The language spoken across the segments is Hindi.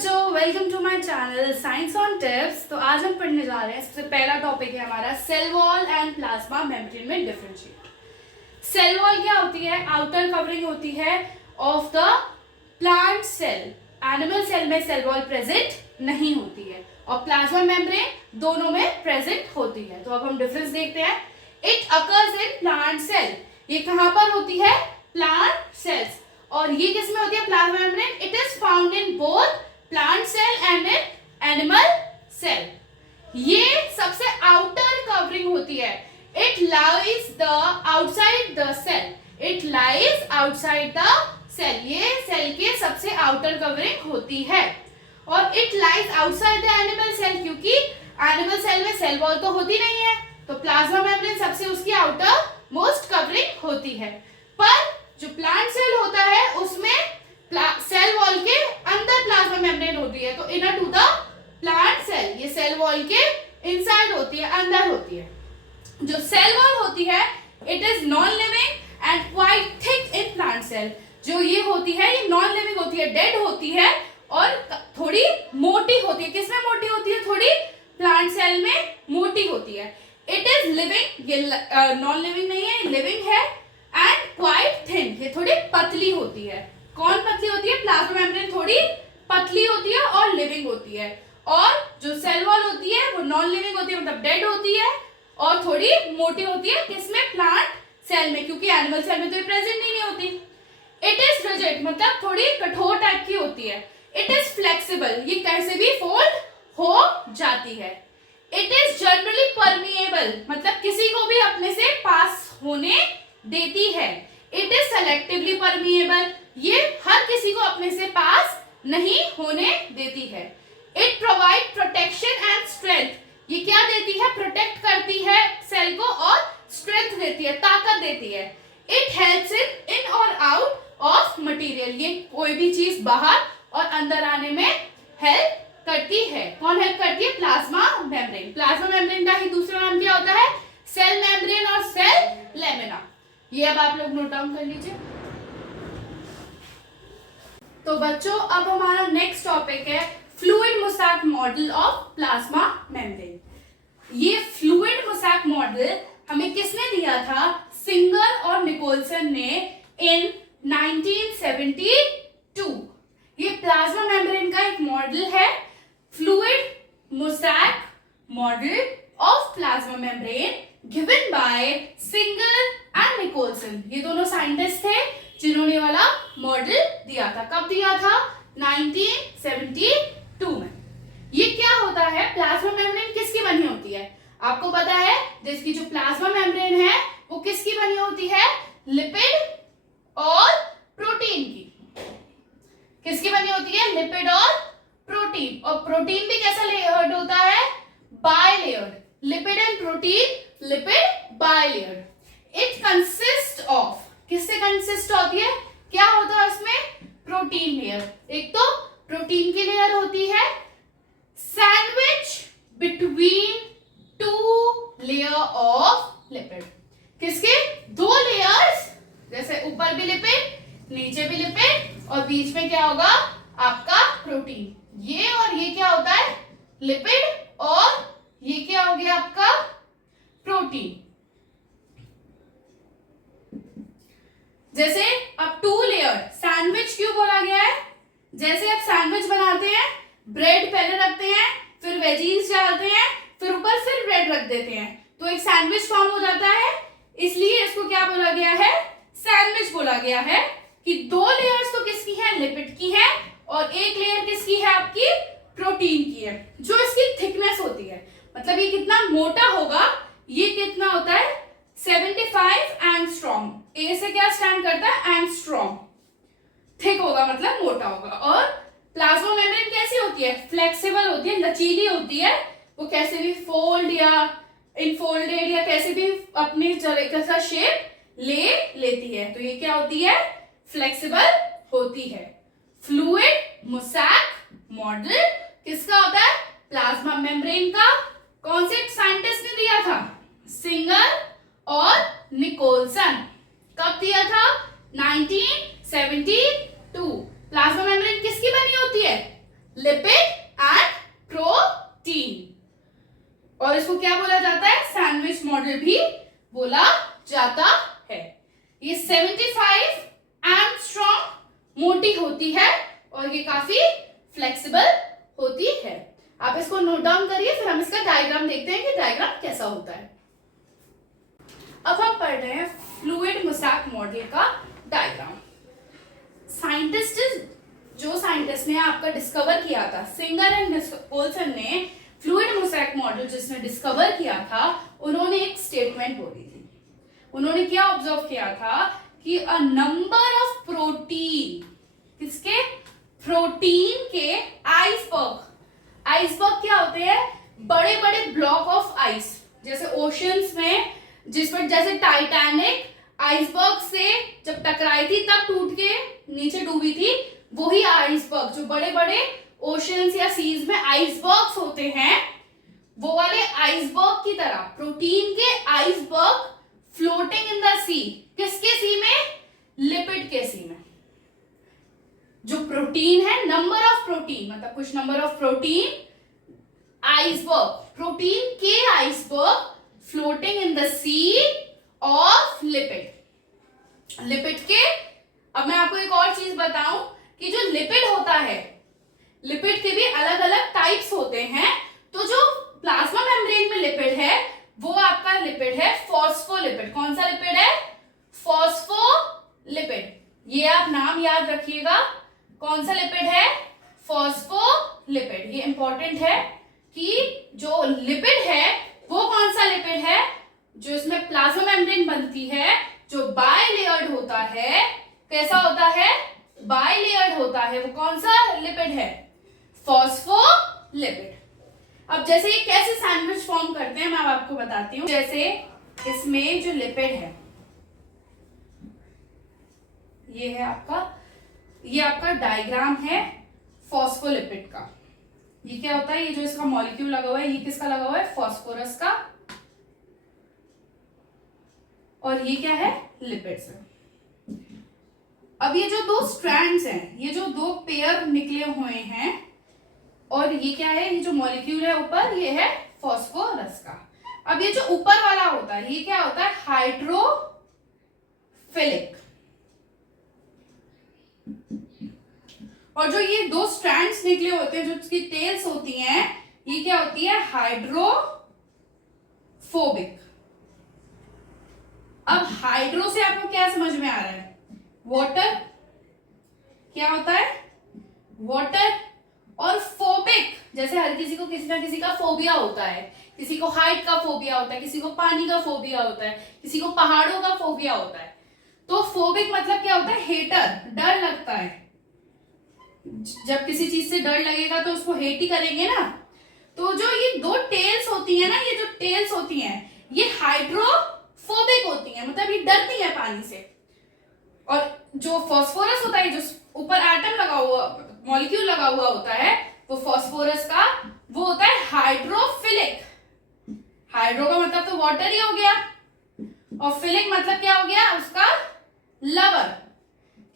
बच्चों, welcome to my channel science on tips. तो आज हम पढ़ने जा रहे हैं। सबसे पहला टॉपिक है हमारा cell wall and plasma membrane में डिफरेंशिएट। सेल वॉल क्या होती है? आउटर कवरिंग होती है of the plant cell. Animal cell में सेल वॉल प्रेजेंट नहीं होती है और प्लाज्मा मेम्ब्रेन दोनों में प्रेजेंट होती है। तो अब हम डिफरेंस देखते हैं। It occurs in plant cell. ये कहाँ पर होती है? Plant cells. और ये किस में होती है? Plasma membrane. It is found in both plant cell and in animal cell. ये सबसे आउटर कवरिंग होती है। It lies the outside the cell. It lies outside the cell. ये सेल के सबसे आउटर कवरिंग होती है। और it lies outside the animal cell, क्योंकि एनिमल सेल में सेल वॉल तो होती नहीं है, तो प्लाज्मा मेम्ब्रेन सबसे उसकी आउटर मोस्ट कवरिंग होती है। पर जो प्लांट सेल होता है उसमें सेल वॉल के अंदर प्लाज्मा मेम्ब्रेन होती है। तो inner to the plant cell, ये सेल वॉल के इनसाइड होती है, अंदर होती है। जो सेल वॉल होती है it is non living and quite thick in plant cell. जो ये होती है ये नॉन लिविंग होती है, डेड होती है और थोड़ी मोटी होती है। किसमें मोटी होती है? थोड़ी प्लांट सेल में मोटी होती है। इट इज लिविंग, ये नॉन लिविंग नहीं है, लिविंग है। एंड क्वाइट थिन, ये थोड़ी पतली होती है। कौन पतली होती है? प्लाज्मा मेम्ब्रेन थोड़ी पतली होती है और लिविंग होती है। और जो सेल वॉल होती है वो नॉन लिविंग होती है, मतलब डेड होती है और थोड़ी मोटी होती है। किसमें? प्लांट सेल में, क्योंकि एनिमल सेल में तो ये प्रेजेंट ही नहीं होती। इट इज रिजिड, मतलब थोड़ी कठोर टाइप की होती है। इट इज फ्लेक्सिबल, ये कैसे भी फोल्ड हो जाती है। इट इज जनरली परमिएबल, मतलब किसी को भी अपने से पास होने देती है। इट इज सेलेक्टिवली परमिएबल, ये हर किसी को अपने से पास नहीं होने देती है। It provide protection and strength, ये क्या देती है? प्रोटेक्ट करती है सेल को और स्ट्रेंथ देती है, ताकत देती है। इट हेल्प्स इन और आउट ऑफ मटेरियल, ये कोई भी चीज बाहर और अंदर आने में हेल्प करती है। कौन हेल्प करती है? Plasma membrane. प्लाज्मा मेम्ब्रेन का ही दूसरा नाम क्या होता है? सेल मेम्ब्रेन और सेल लेमिना। ये अब आप लोग नोट डाउन कर लीजिए। तो बच्चों अब हमारा नेक्स्ट टॉपिक है fluid mosaic model of plasma membrane. ये फ्लूइड मोज़ैक मॉडल हमें किसने दिया था? सिंगर और निकोलसन ने इन 1972। ये प्लाज्मा मेम्ब्रेन का एक मॉडल है, fluid mosaic model of plasma membrane given by Singer and Nicolson. ये दोनों साइंटिस्ट थे जिन्होंने वाला मॉडल दिया था। कब दिया था? 1972 में। ये क्या होता है? प्लाज्मा मेम्ब्रेन किसकी बनी होती है? आपको पता है जिसकी जो प्लाज्मा मेम्ब्रेन है वो किसकी बनी होती है? लिपिड और प्रोटीन की। किसकी बनी होती है? लिपिड और प्रोटीन। और प्रोटीन भी कैसा लेयर्ड होता है? Bilayered. Lipid and protein, lipid bilayered. It consist of, किससे कंसिस्ट होती है? क्या होता है उसमें? Protein layer. एक तो प्रोटीन की लेयर होती है, sandwich between two layer of lipid. किसके? दो लेयर्स, जैसे ऊपर भी लिपिड, नीचे भी लिपिड और बीच में क्या होगा? आपका प्रोटीन। ये और ये क्या होता है? लिपिड और ये क्या हो गया आपका? प्रोटीन। जैसे अब टू लेयर सैंडविच क्यों बोला गया है? जैसे आप सैंडविच बनाते हैं, ब्रेड पहले रखते हैं, फिर वेजीज डालते हैं, फिर ऊपर फिर ब्रेड रख देते हैं, तो एक सैंडविच फॉर्म हो जाता है। इसलिए इसको क्या बोला गया है? सैंडविच बोला गया है। कि दो लेयर्स तो किसकी है? लिपिड की है और एक लेयर किसकी है? आपकी प्रोटीन की है। जो इसकी थिकनेस होती है, मतलब ये कितना मोटा होगा, ये कितना होता है? 75 एंगस्ट्रॉम। ए से क्या स्टैंड करता है? एंगस्ट्रॉम। थिक होगा मतलब मोटा होगा। और प्लाज्मा मेम्ब्रेन कैसी होती है? फ्लेक्सिबल होती है, लचीली होती है। वो कैसे भी फोल्ड या इनफोल्डेड या कैसे भी अपनी तरीके का शेप ले लेती है। तो ये क्या होती है? फ्लेक्सिबल होती है। फ्लूइड मोज़ैक मॉडल किसका होता है? प्लाज्मा मेम्ब्रेन का। कौन से साइंटिस्ट ने दिया था? सिंगर और निकोलसन। कब दिया था? 1972। प्लाज्मा मेम्ब्रेन किसकी बनी होती है? Lipid and protein. और इसको क्या बोला जाता है? सैंडविच मॉडल भी बोला जाता है। ये 75 एंगस्ट्रॉम मोटी होती है और ये काफी फ्लेक्सिबल होती है। आप इसको नोट डाउन करिए, फिर हम इसका डायग्राम देखते हैं कि डायग्राम कैसा होता है। अब हम पढ़ रहे हैं फ्लूइड मुसैक मॉडल का डायग्राम। जो साइंटिस्ट ने आपका डिस्कवर किया था, सिंगर एंड ओल्सन ने फ्लूइड मुसैक मॉडल जिसने डिस्कवर किया था, उन्होंने एक स्टेटमेंट बोली थी। उन्होंने क्या ऑब्जर्व किया था कि अ नंबर ऑफ प्रोटीन, किसके? प्रोटीन के आइसबर्ग क्या होते हैं? बड़े बड़े ब्लॉक ऑफ आइस, जैसे ओशंस में जिस पर जैसे टाइटैनिक आइसबर्ग से जब टकराई थी तब टूट के नीचे डूबी थी, वही आइसबर्ग जो बड़े बड़े ओशंस या सीज में आइसबर्ग्स होते हैं, वो वाले आइसबर्ग की तरह प्रोटीन के आइसबर्ग फ्लोटिंग इन द सी। किसके सी में? लिपिड के सी में। जो प्रोटीन है, नंबर ऑफ प्रोटीन मतलब कुछ number of protein, iceberg, protein के iceberg floating in the sea of lipid के। अब मैं आपको एक और चीज बताऊं कि जो लिपिड होता है, लिपिड के भी अलग अलग टाइप्स होते हैं। तो जो प्लाज्मा मेम्ब्रेन में लिपिड है, वो आपका लिपिड है फॉस्फोलिपिड। कौन सा लिपिड है? फॉस्फोलिपिड। ये आप नाम याद रखिएगा। कौन सा लिपिड है? फॉस्फोलिपिड। ये इंपॉर्टेंट है कि जो लिपिड है वो कौन सा लिपिड है? जो इसमें प्लाज्मा मेम्ब्रेन बनती है, जो बाइलेयर्ड होता है। कैसा होता है? बाइलेयर्ड होता है। वो कौन सा लिपिड है? फॉस्फोलिपिड। अब जैसे ये कैसे सैंडविच फॉर्म करते हैं मैं आपको बताती हूँ। जैसे इसमें जो लिपिड है, ये आपका डायग्राम है फॉस्फोलिपिड का। ये क्या होता है? ये जो इसका मॉलिक्यूल लगा हुआ है, ये किसका लगा हुआ है? फॉस्फोरस का। और ये क्या है? लिपिड्स है। अब ये जो दो स्ट्रैंड्स हैं, ये जो दो पेयर निकले हुए हैं, और ये क्या है? ये जो मॉलिक्यूल है ऊपर, ये है फॉस्फोरस का। अब ये जो ऊपर वाला होता है, ये क्या होता है? हाइड्रोफिलिक। और जो ये दो स्ट्रैंड्स निकले होते हैं, जो इसकी टेल्स होती हैं, ये क्या होती है? हाइड्रोफोबिक। अब हाइड्रो से आपको क्या समझ में आ रहा है? वाटर। क्या होता है? वाटर। और फोबिक, जैसे हर किसी को किसी ना किसी का फोबिया होता है। किसी को हाइट का फोबिया होता है, किसी को पानी का फोबिया होता है, किसी को पहाड़ों का फोबिया होता है। तो फोबिक मतलब क्या होता है? हेटर, डर लगता है। जब किसी चीज से डर लगेगा तो उसको हेट ही करेंगे ना। तो जो ये दो टेल्स होती है ना, ये जो टेल्स होती हैं, ये हाइड्रोफोबिक होती हैं, मतलब ये डरती है पानी से। और जो फॉस्फोरस होता है, जो ऊपर एटम लगा हुआ, मॉलिक्यूल लगा हुआ होता है, वो फॉस्फोरस का, वो होता है हाइड्रोफिलिक। हाइड्रो का मतलब तो वाटर ही हो गया, और फिलिक मतलब क्या हो गया? उसका लवर,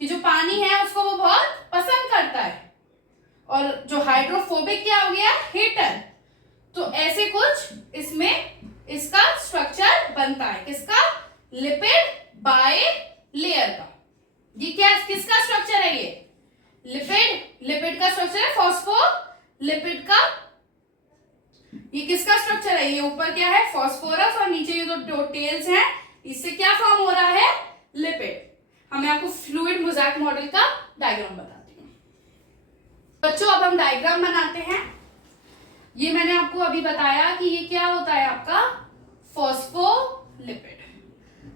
कि जो पानी है उसको वो बहुत पसंद करता है। और जो हाइड्रोफोबिक क्या हो गया? हेटर। तो ऐसे कुछ इसमें इसका स्ट्रक्चर बनता है। किसका? लिपिड बाइलेयर का। ये क्या, किसका स्ट्रक्चर है? ये लिपिड का स्ट्रक्चर है फॉस्फोलिपिड का। ये किसका स्ट्रक्चर है? ये ऊपर क्या है? फॉस्फोरस, और नीचे ये जो टेल्स हैं, इससे क्या फॉर्म हो रहा है? लिपिड। मैं आपको फ्लूइड मोज़ेक मॉडल का डायग्राम बताती हूँ। बच्चों, अब हम डायग्राम बनाते हैं। ये मैंने आपको अभी बताया कि ये क्या होता है? आपका फॉस्फोलिपिड।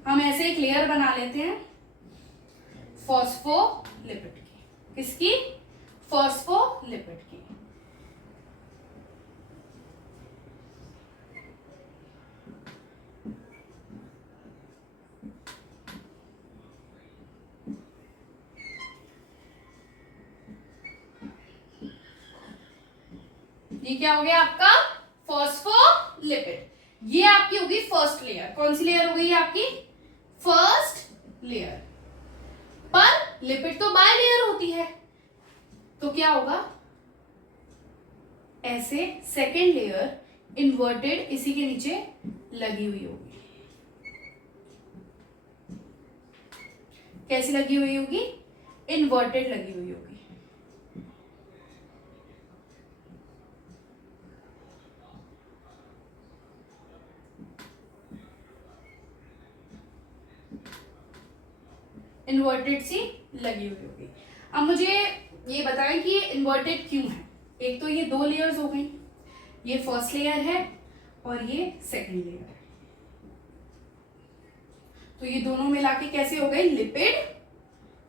हम ऐसे एक लेयर बना लेते हैं फॉस्फोलिपिड की। किसकी? फॉस्फोलिपिड की। ये क्या हो गया आपका? फॉस्फोलिपिड। ये आपकी होगी फर्स्ट लेयर। कौन सी लेयर हो गई आपकी? First layer. पर लिपिड तो बाय लेयर होती है, तो क्या होगा? ऐसे सेकेंड लेयर इन्वर्टेड इसी के नीचे लगी हुई होगी। कैसी लगी हुई होगी? इन्वर्टेड लगी हुई होगी। इन्वर्टेड सी लगी हुई होगी। अब मुझे ये बताएं कि ये इन्वर्टेड क्यों है। एक तो ये दो लेयर्स हो गई, ये फर्स्ट लेयर है और ये सेकंड लेयर है, तो ये दोनों मिला के कैसे हो गए? लिपिड।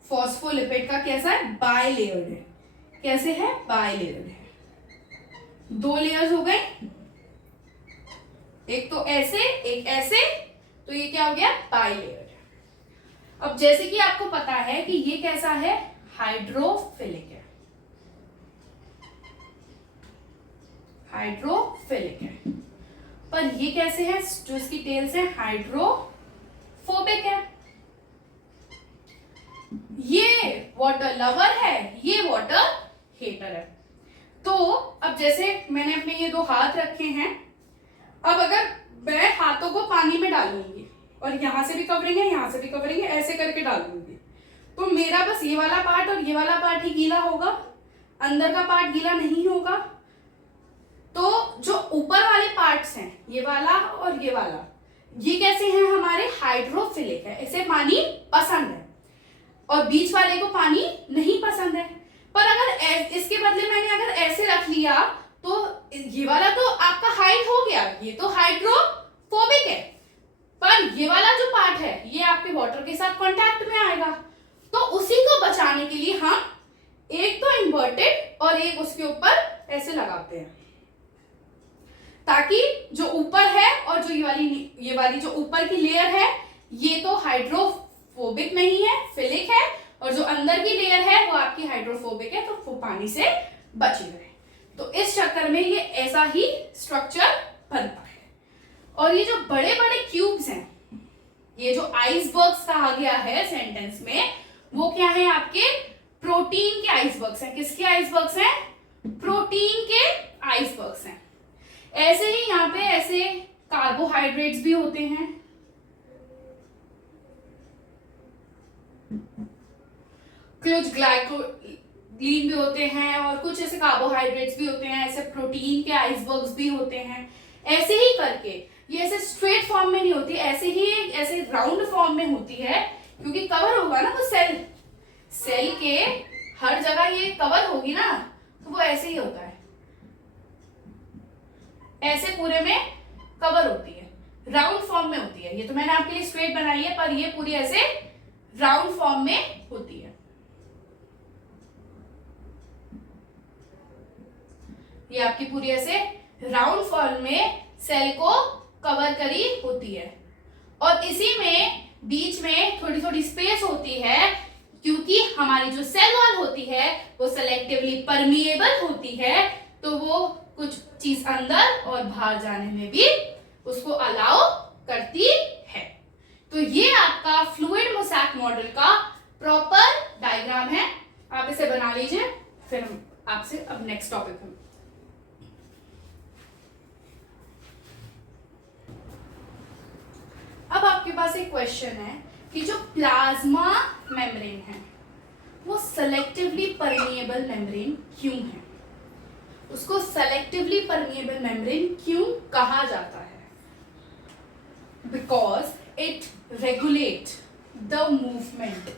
फॉस्फोलिपिड का कैसा है? बाय लेयर्ड है। कैसे है? बाय लेयर्ड है। दो लेयर्स हो गए, एक तो ऐसे एक ऐसे, तो ये क्या हो गया? Bilayered. अब जैसे कि आपको पता है कि ये कैसा है? हाइड्रोफिलिक है। हाइड्रोफिलिक है। पर ये कैसे है? जो इसकी टेल्स है हाइड्रोफोबिक है। ये वाटर लवर है, ये वाटर हेटर है। तो अब जैसे मैंने अपने ये दो हाथ रखे हैं, अब अगर मैं हाथों को पानी में डालूंगी और यहां से भी कवरिंग है, यहां से भी कवरिंग है, ऐसे करके डालूंगी, तो मेरा बस ये वाला पार्ट और ये वाला पार्ट ही गीला होगा, अंदर का पार्ट गीला नहीं होगा। तो जो ऊपर वाले पार्ट्स हैं, ये वाला और ये वाला, ये कैसे हैं? हमारे हाइड्रोफिलिक है, इसे पानी पसंद है, और बीच वाले को पानी नहीं पसंद है। पर अगर इसके बदले मैंने अगर ऐसे रख लिया, तो ये वाला तो आपका हाइड हो गया, ये तो हाइड्रोफोबिक है, पर ये वाला जो पार्ट है ये आपके वाटर के साथ कांटेक्ट में आएगा। तो उसी को बचाने के लिए हम एक तो इन्वर्टेड और एक उसके ऊपर ऐसे लगाते हैं, ताकि जो ऊपर है और जो ये वाली जो ऊपर की लेयर है, ये तो हाइड्रोफोबिक नहीं है, फिलिक है, और जो अंदर की लेयर है वो आपकी हाइड्रोफोबिक है, तो वो पानी से बची रहे। तो इस चक्कर में ये ऐसा ही स्ट्रक्चर बनता है। और ये जो बड़े बड़े क्यूब्स हैं, ये जो आइसबर्ग्स कहा गया है सेंटेंस में, वो क्या है? आपके प्रोटीन के आइसबर्ग्स हैं। किसके आइसबर्ग्स हैं? प्रोटीन के आइसबर्ग्स हैं। ऐसे ही यहाँ पे ऐसे कार्बोहाइड्रेट्स भी होते हैं, कुछ ग्लाइकोलीन भी होते हैं, और कुछ ऐसे कार्बोहाइड्रेट्स भी होते हैं, ऐसे प्रोटीन के आइसबर्ग्स भी होते हैं। ऐसे ही करके ये ऐसे स्ट्रेट फॉर्म में नहीं होती, ऐसे ही ऐसे राउंड फॉर्म में होती है, क्योंकि कवर होगा ना वो सेल के हर जगह ये कवर होगी ना, तो वो ऐसे ही होता है, ऐसे पूरे में कवर होती है, राउंड फॉर्म में होती है। ये तो मैंने आपके लिए स्ट्रेट बनाई है, पर ये पूरी ऐसे राउंड फॉर्म में होती है। ये आपकी पूरी ऐसे राउंड फॉर्म में सेल को कवर करी होती है, और इसी में बीच में थोड़ी थोड़ी स्पेस होती है, क्योंकि हमारी जो सेल वॉल होती है वो सेलेक्टिवली परमिएबल होती है, तो वो कुछ चीज अंदर और बाहर जाने में भी उसको अलाउ करती है। तो ये आपका फ्लूइड मोसैक मॉडल का प्रॉपर डायग्राम है। आप इसे बना लीजिए, फिर हम आपसे अब नेक्स्ट टॉपिक में। अब आपके पास एक क्वेश्चन है कि जो प्लाज्मा मेम्ब्रेन है वो सेलेक्टिवली परमिएबल मेम्ब्रेन क्यों है? उसको सेलेक्टिवली परमिएबल मेम्ब्रेन क्यों कहा जाता है? Because it regulate the movement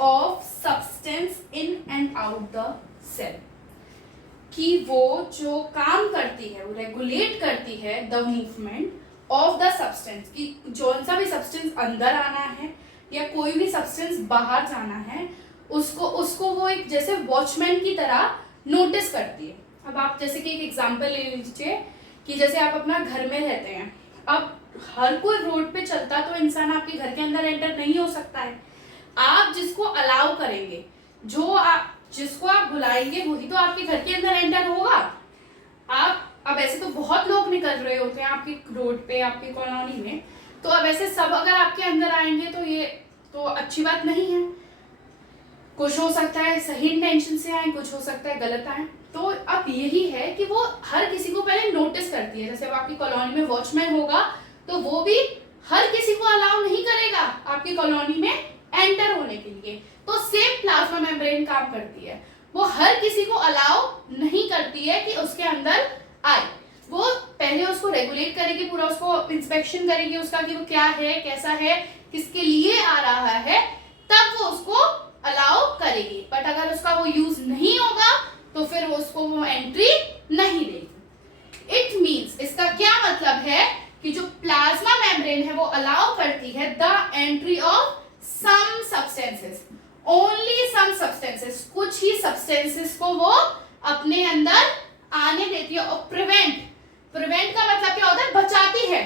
of substance in and out the cell, कि वो जो काम करती है वो रेगुलेट करती है the movement of the substance, कि जौन सा भी सब्सटेंस अंदर आना है या कोई भी सब्सटेंस बाहर जाना है, उसको वो एक जैसे वॉचमैन की तरह नोटिस करती है। अब आप जैसे कि एक एग्जांपल ले लीजिए कि जैसे आप अपना घर में रहते हैं, अब हर कोई रोड पे चलता तो इंसान आपके घर के अंदर एंटर नहीं हो सकता है। आप जिसको अलाउ करेंगे, जिसको आप बुलाएंगे, वही तो आपके घर के अंदर एंटर होगा। अब ऐसे तो बहुत लोग निकल रहे होते हैं आपकी रोड पे, आपकी कॉलोनी में, तो अब ऐसे सब अगर आपके अंदर आएंगे तो ये तो अच्छी बात नहीं है। कुछ हो सकता है सही इंटेंशन से आए, कुछ हो सकता है गलत आए। तो अब यही है कि वो हर किसी को पहले नोटिस करती है। जैसे अब आपकी कॉलोनी में वॉचमैन होगा तो वो भी हर किसी को अलाउ नहीं करेगा आपकी कॉलोनी में एंटर होने के लिए। तो सेम प्लाज्मा मेम्ब्रेन काम करती है, वो हर किसी को अलाउ नहीं करती है कि उसके अंदर आए। वो पहले उसको रेगुलेट करेगी, पूरा उसको इंस्पेक्शन करेगी उसका कि वो क्या है, कैसा है, किसके लिए आ रहा है, तब वो उसको अलाउ करेगी। बट अगर उसका वो यूज नहीं होगा तो फिर वो उसको वो एंट्री नहीं देगी। इट मींस, इसका क्या मतलब है कि जो प्लाज्मा मेम्ब्रेन है वो अलाउ करती है the entry of some substances, only some substances, कुछ ही सब्सटेंसेस को वो अपने अंदर आने देती है। और प्रिवेंट का मतलब क्या होता है, बचाती है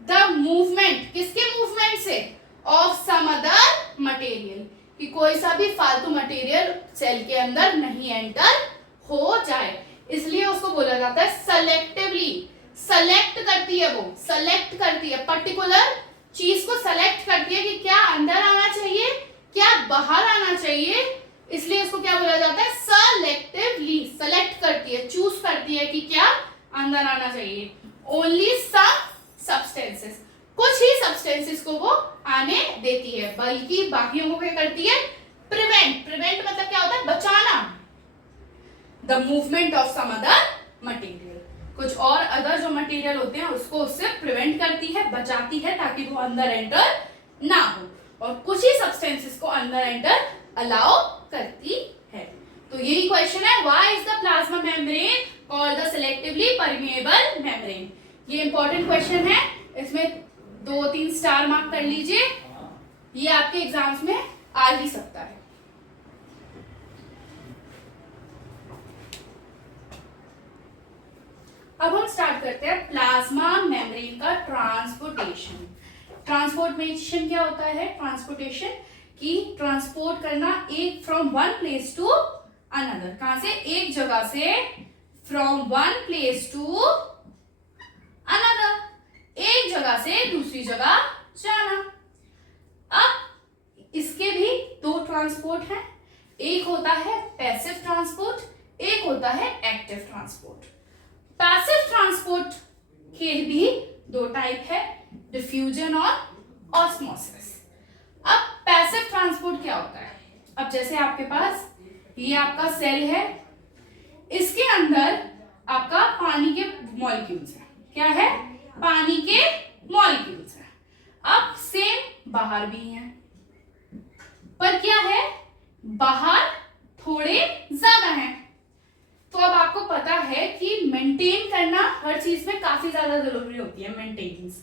द मूवमेंट, किसके मूवमेंट से, ऑफ सम अदर मटेरियल, कि कोई सा भी फालतू मटेरियल सेल के अंदर नहीं एंटर हो जाए। इसलिए उसको बोला जाता है सेलेक्टिवली, सेलेक्ट करती है, वो सेलेक्ट करती है, पर्टिकुलर चीज को सेलेक्ट करती है कि क्या अंदर आना चाहिए, क्या बाहर आना चाहिए। इसलिए उसको क्या बोला जाता है, सेलेक्टिवली, सेलेक्ट करती है, चूज करती है कि क्या अंदर आना चाहिए। ओनली सम सब्सटेंसेस, कुछ ही सब्सटेंसेस को वो आने देती है, बल्कि बाकियों को क्या करती है, प्रिवेंट। प्रिवेंट मतलब क्या होता है, बचाना, the movement of some other material, कुछ और अदर जो मटेरियल होते हैं उसको उससे प्रिवेंट करती है, बचाती है, ताकि वो अंदर एंटर ना हो, और कुछ ही सब्सटेंसेस को अंदर एंटर अलाउ करती है। तो यही क्वेश्चन है, why is the plasma membrane called the selectively permeable membrane. ये इंपॉर्टेंट क्वेश्चन है, इसमें 2-3 स्टार मार्क कर लीजिए, ये आपके एग्जाम्स में आ ही सकता है। अब हम स्टार्ट करते हैं प्लाज्मा मेम्ब्रेन का ट्रांसपोर्टेशन। ट्रांसपोर्टेशन क्या होता है, ट्रांसपोर्टेशन की ट्रांसपोर्ट करना, एक from one place to another, कहां से, एक जगह से, from one place to another, एक जगह से दूसरी जगह जाना। अब इसके भी 2 ट्रांसपोर्ट हैं, एक होता है पैसिव ट्रांसपोर्ट, एक होता है एक्टिव ट्रांसपोर्ट। पैसिव ट्रांसपोर्ट के भी 2 टाइप है, डिफ्यूजन और ऑस्मोसिस। अब पैसिव ट्रांसपोर्ट क्या होता है, अब जैसे आपके पास ये आपका सेल है, इसके अंदर आपका पानी के मॉलिक्यूल्स है, क्या है, पानी के मॉलिक्यूल्स है। अब सेम बाहर भी हैं, पर क्या है, बाहर थोड़े ज्यादा हैं। तो अब आपको पता है कि मेंटेन करना हर चीज में काफी ज्यादा जरूरी होती है, मेंटेनेंस।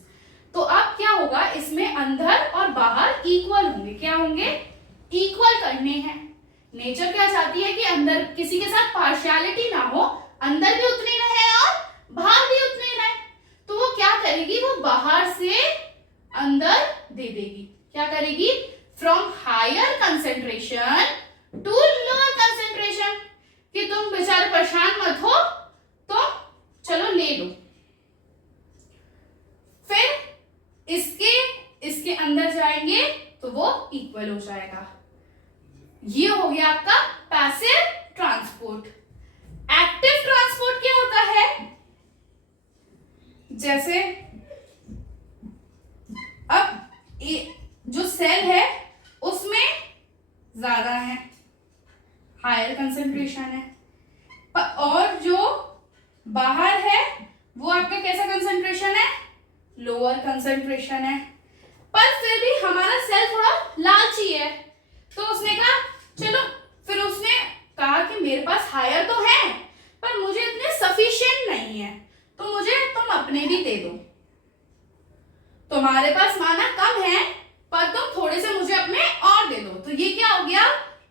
तो अब क्या होगा, इसमें अंदर और बाहर इक्वल होंगे, क्या होंगे, इक्वल करने हैं। नेचर क्या चाहती है कि अंदर किसी के साथ पार्शियलिटी ना हो, अंदर भी उतने रहे और बाहर भी उतने रहे। तो वो क्या करेगी, वो बाहर से अंदर दे देगी, क्या करेगी, from higher concentration to lower concentration, कि तुम बेचारे परेशान मत हो, तो चलो ले लो। फिर इसके अंदर जाएंगे तो वो इक्वल हो जाएगा। ये हो गया आपका पैसिव ट्रांसपोर्ट। एक्टिव ट्रांसपोर्ट क्या होता है, जैसे अब जो सेल है उसमें ज्यादा है, हायर कंसेंट्रेशन है, और जो बाहर है वो आपका कैसा कंसेंट्रेशन है, लोअर कंसेंट्रेशन है। पर फिर भी हमारा सेल थोड़ा लालची है, तो उसने कहा चलो, फिर उसने कहा कि मेरे पास हायर तो है पर मुझे इतने सफिशिएंट नहीं है, तो मुझे तुम अपने भी दे दो। तुम्हारे पास माना कम है पर तुम थोड़े से मुझे अपने और दे दो। तो ये क्या हो गया,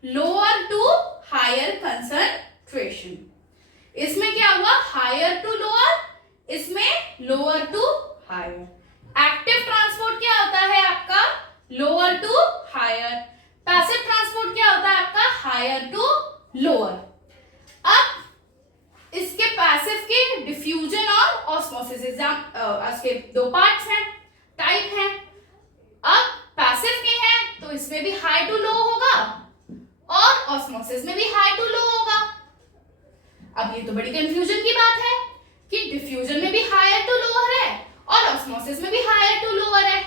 लोअर टू हायर कंसेंट्रेशन। इसमें क्या हुआ, हायर टू लोअर, इसमें lower to higher. Active transport क्या होता है आपका, lower to higher. Passive transport क्या होता है आपका, हायर टू लोअर। अब इसके पैसिव के डिफ्यूजन और ऑस्मोसिस, इसके 2 पार्ट्स हैं, टाइप हैं। अब पैसिव के हैं तो इसमें भी हाई टू लो होगा और ऑस्मोसिस में भी हाई टू लो होगा। अब ये तो बड़ी कंफ्यूजन की बात है कि डिफ्यूजन में भी हायर टू लोअर है और ऑस्मोसिस में भी हायर टू लोअर है।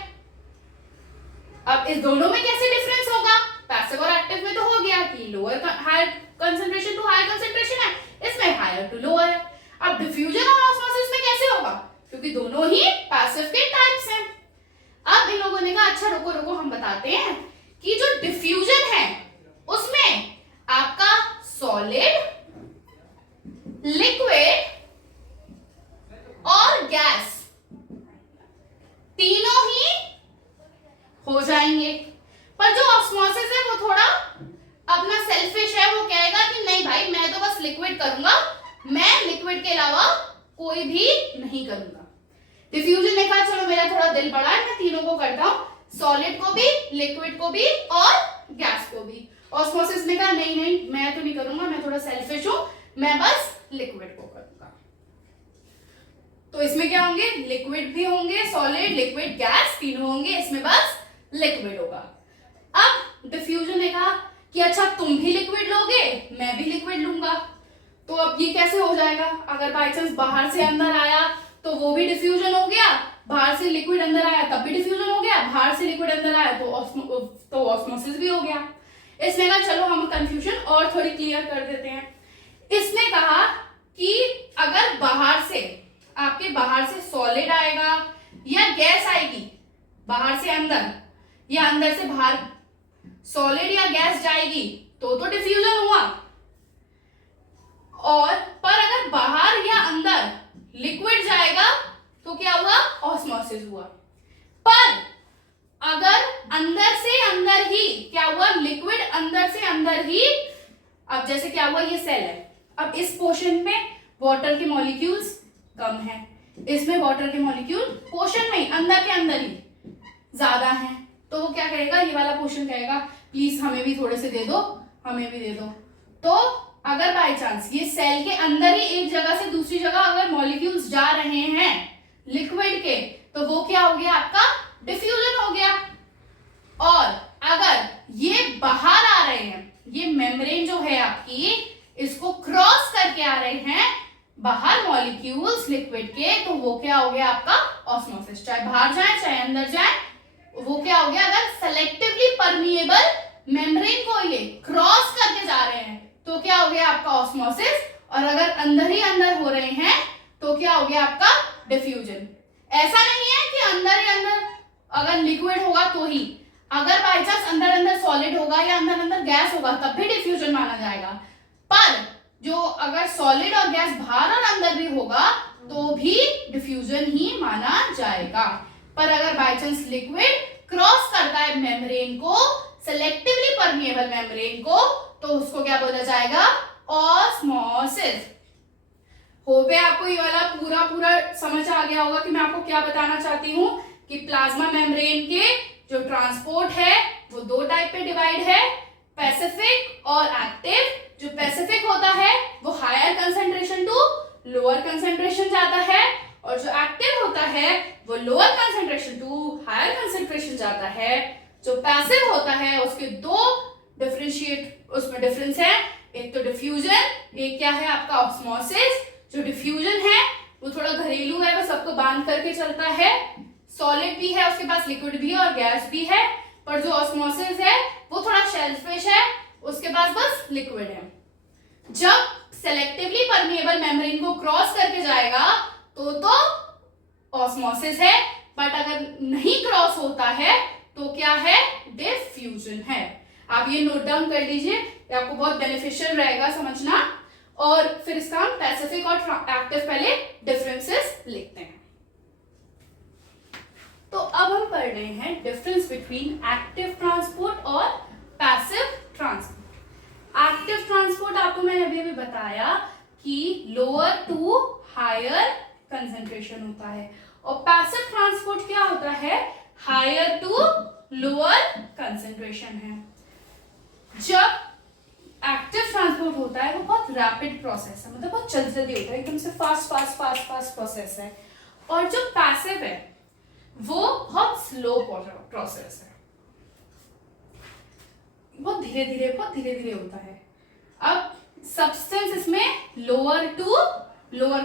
अब इस दोनों में कैसे डिफरेंस होगा? पैसिव और एक्टिव में तो हो गया कि lower higher concentration to higher concentration है, इसमें हायर टू लोअर है। अब डिफ्यूजन और ऑस्मोसिस में कैसे होगा? क्योंकि दोनों ही पैसिव के टाइप्स हैं। अब इन लोगों ने कहा अच्छा रुको रुको हम बताते हैं कि जो डिफ्यूजन है उसमें आपका सॉलिड, लिक्विड और गैस तीनों ही हो जाएंगे। पर जो ऑस्मोसिस है वो थोड़ा अपना सेल्फिश है, वो कहेगा कि नहीं भाई मैं तो बस लिक्विड करूंगा, मैं लिक्विड के अलावा कोई भी नहीं करूंगा। डिफ्यूजन ने कहा चलो मेरा थोड़ा दिल बड़ा है, मैं तीनों को करता हूं, सॉलिड को भी, लिक्विड को भी और गैस को भी। ऑस्मोसिस ने कहा नहीं नहीं मैं तो नहीं करूंगा, मैं थोड़ा सेल्फिश हूं, मैं बस लिक्विड को करूंगा। तो इसमें क्या होंगे? लिक्विड भी होंगे, सॉलिड, लिक्विड, गैस तीनों होंगे, इसमें बस लिक्विड होगा। अब डिफ्यूजन ने कहा कि अच्छा तुम भी लिक्विड लोगे, मैं भी लिक्विड लूंगा, तो अब ये कैसे हो जाएगा? अगर बाई चांस बाहर से अंदर आया तो वो भी डिफ्यूजन हो गया, बाहर से लिक्विड अंदर आया तब भी डिफ्यूजन हो गया, बाहर से लिक्विड अंदर आया तो ऑस्मोसिस भी हो गया। इसने कहा चलो हम कंफ्यूजन और थोड़ी क्लियर कर देते हैं। इसने कहा कि अगर बाहर से आपके बाहर से सॉलिड आएगा या गैस आएगी, बाहर से अंदर या अंदर से बाहर सॉलिड या गैस जाएगी तो डिफ्यूजन हुआ, और पर अगर बाहर या अंदर लिक्विड जाएगा तो क्या हुआ? ऑस्मोसिस हुआ। पर अगर अंदर से अंदर ही क्या हुआ? लिक्विड अंदर से अंदर ही, अब जैसे क्या हुआ, ये सेल है, अब इस पोर्शन में वाटर के मॉलिक्यूल्स कम है, इसमें वाटर के मॉलिक्यूल पोर्शन में अंदर के अंदर ही ज्यादा है, तो वो क्या कहेगा? ये वाला पोर्शन कहेगा प्लीज हमें भी थोड़े से दे दो, हमें भी दे दो। तो अगर बाय चांस ये सेल के अंदर ही एक जगह से दूसरी जगह अगर मॉलिक्यूल्स जा रहे हैं लिक्विड के, तो वो क्या हो गया? आपका डिफ्यूजन हो गया। और अगर ये बाहर आ रहे हैं, ये मेम्ब्रेन जो है आपकी, इसको क्रॉस करके आ रहे हैं बाहर मॉलिक्यूल्स लिक्विड के, तो वो क्या हो गया? आपका ऑस्मोसिस। चाहे बाहर जाए चाहे अंदर जाए, वो क्या हो गया? अगर सेलेक्टिवली परमिएबल मेम्ब्रेन को ये क्रॉस करके जा रहे हैं तो क्या हो गया? आपका ऑस्मोसिस। और अगर अंदर ही अंदर हो रहे हैं तो क्या हो गया? आपका डिफ्यूजन। ऐसा नहीं है कि अंदर ही अंदर अगर लिक्विड होगा तो ही, अगर बाई चांस अंदर अंदर सॉलिड होगा या अंदर अंदर गैस होगा तब भी डिफ्यूजन माना जाएगा। पर जो अगर सॉलिड और गैस बाहर और अंदर भी होगा तो भी डिफ्यूजन ही माना जाएगा। पर अगर बाई चांस लिक्विड क्रॉस करता है मेम्ब्रेन को, सेलेक्टिवली परमिएबल मेम्ब्रेन को, तो उसको क्या बोला जाएगा? ऑस्मोसिस। होप है आपको ये वाला पूरा समझ आ गया होगा कि मैं आपको क्या बताना चाहती हूँ कि प्लाज्मा मेम्ब्रेन के जो ट्रांसपोर्ट है वो दो टाइप पे डिवाइड है, पैसिफिक और एक्टिव। जो पैसिफिक होता है वो higher concentration to lower concentration जाता है, और जो एक्टिव होता है वो lower concentration to higher concentration जाता है। जो पैसिव होता है उसके दो उसमें डिफरेंस है, एक तो डिफ्यूजन, एक क्या है आपका? ऑस्मोसिस। जो डिफ्यूजन है वो थोड़ा घरेलू है, वो सबको बांध करके चलता है, सॉलिड भी है उसके पास, लिक्विड भी है और गैस भी है। पर जो ऑस्मोसिस है वो थोड़ा शेलफिश है, उसके पास बस लिक्विड है। जब सेलेक्टिवली परमिएबल मेम्ब्रेन को क्रॉस करके जाएगा तो ऑस्मोसिस है, बट अगर नहीं क्रॉस होता है तो क्या है? डिफ्यूजन है। आप ये नोट डाउन कर लीजिए, ये आपको बहुत बेनिफिशियल रहेगा समझना। और फिर इसका हम पैसिफिक और एक्टिव पहले डिफरेंसेस लिखते हैं। तो अब हम पढ़ रहे हैं डिफरेंस बिटवीन एक्टिव ट्रांसपोर्ट और पैसिव ट्रांसपोर्ट। एक्टिव ट्रांसपोर्ट आपको मैंने अभी बताया कि लोअर टू हायर कंसंट्रेशन होता है, और पैसिव ट्रांसपोर्ट क्या होता है? हायर टू लोअर कंसंट्रेशन है। जब एक्टिव ट्रांसपोर्ट होता है वो बहुत रैपिड प्रोसेस है, मतलब बहुत जल्दी होता है, एकदम से फास्ट प्रोसेस है। और जो पैसिव है वो बहुत स्लो प्रोसेस है, बहुत धीरे धीरे होता है। अब सब्सटेंस इसमें lower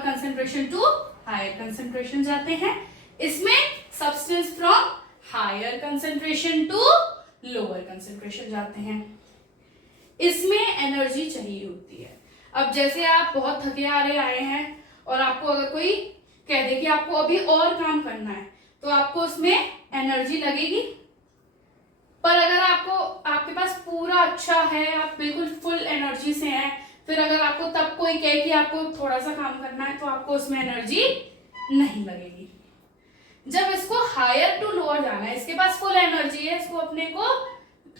concentration to higher concentration जाते हैं, इसमें substance from higher concentration to lower concentration जाते हैं। इसमें एनर्जी चाहिए होती है। अब जैसे आप बहुत थके हारे आए हैं और आपको अगर कोई कह दे कि आपको अभी और काम करना है तो आपको उसमें एनर्जी लगेगी। पर अगर आपके पास पूरा अच्छा है, आप बिल्कुल फुल एनर्जी से हैं, फिर अगर आपको तब कोई कहे कि आपको थोड़ा सा काम करना है तो आपको उसमें एनर्जी नहीं लगेगी। जब इसको हायर टू लोअर जाना है, इसके पास फुल एनर्जी है, इसको अपने को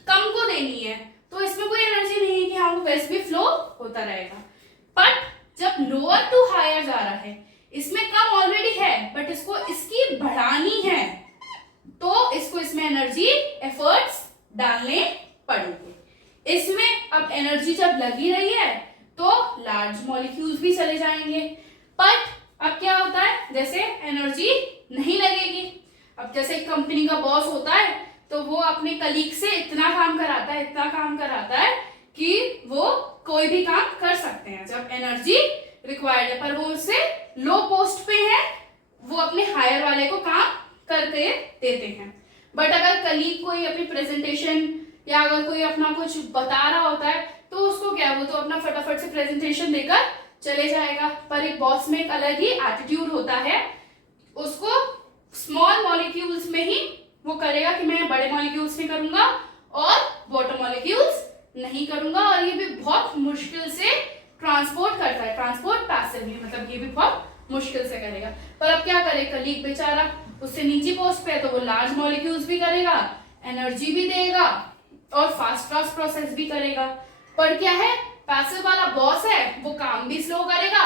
कम को देनी है, तो इसमें कोई एनर्जी नहीं है कि हाँ वैसे भी फ्लो होता रहेगा। बट जब लोअर टू हायर जा रहा है, इसमें कम ऑलरेडी है बट इसको इसकी बढ़ानी है, तो इसको इसमें एनर्जी एफर्ट्स डालने पड़ेंगे। इसमें अब एनर्जी जब लगी रही है तो लार्ज मॉलिक्यूल्स भी चले जाएंगे। बट अब क्या होता है, जैसे एनर्जी नहीं लगेगी, अब जैसे एक कंपनी का बॉस होता है तो वो अपने कलीग से इतना काम कराता है कि वो कोई भी काम कर सकते हैं जब एनर्जी रिक्वायर्ड है। पर वो उससे लो पोस्ट पे है, वो अपने हायर वाले को काम करके देते हैं। बट अगर कलीग कोई अपनी प्रेजेंटेशन या अगर कोई अपना कुछ बता रहा होता है तो उसको क्या, वो तो अपना फटाफट से प्रेजेंटेशन देकर चले जाएगा। पर एक बॉस में एक अलग ही एटीट्यूड होता है, उसको स्मॉल मॉलिक्यूल्स में ही वो करेगा कि मैं बड़े मॉलिक्यूल्स में करूंगा और वाटर मॉलिक्यूल्स नहीं करूंगा। और ये भी बहुत मुश्किल से ट्रांसपोर्ट करता है, ट्रांसपोर्ट पैसिवली, मतलब ये भी बहुत मुश्किल से करेगा। पर अब क्या करे, कलीग बेचारा उससे नीची पोस्ट पे है तो वो लार्ज मॉलिक्यूल्स भी करेगा, एनर्जी भी देगा और फास्ट प्रोसेस भी करेगा। पर क्या है, पैसिव वाला बॉस है, वो काम भी स्लो करेगा,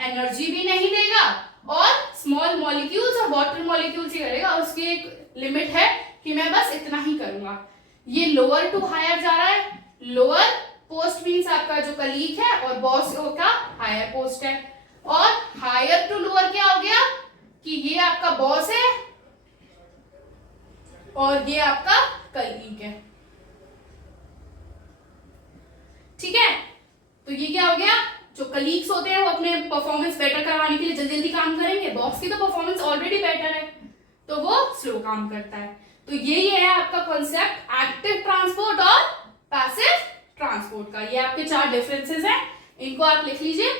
एनर्जी भी नहीं देगा और स्मॉल मॉलिक्यूल्स और वाटर मॉलिक्यूल्स ही करेगा। उसकी एक लिमिट है कि मैं बस इतना ही करूंगा। ये लोअर टू हायर जा रहा है, लोअर पोस्ट मींस आपका जो कलीग है और बॉस का हायर पोस्ट है, और हायर टू लोअर क्या हो गया कि ये आपका बॉस है और ये आपका कलीग है। ठीक है, तो ये क्या हो गया, जो कलीग्स होते हैं वो अपने परफॉर्मेंस बेटर करवाने के लिए जल्दी जल्दी काम करेंगे, बॉस की तो परफॉर्मेंस ऑलरेडी बेटर है तो वो स्लो काम करता है। तो यही है आपका कॉन्सेप्ट एक्टिव ट्रांसपोर्ट और पैसिव ट्रांसपोर्ट का। ये आपके 4 डिफरेंसेस हैं, इनको आप लिख लीजिए।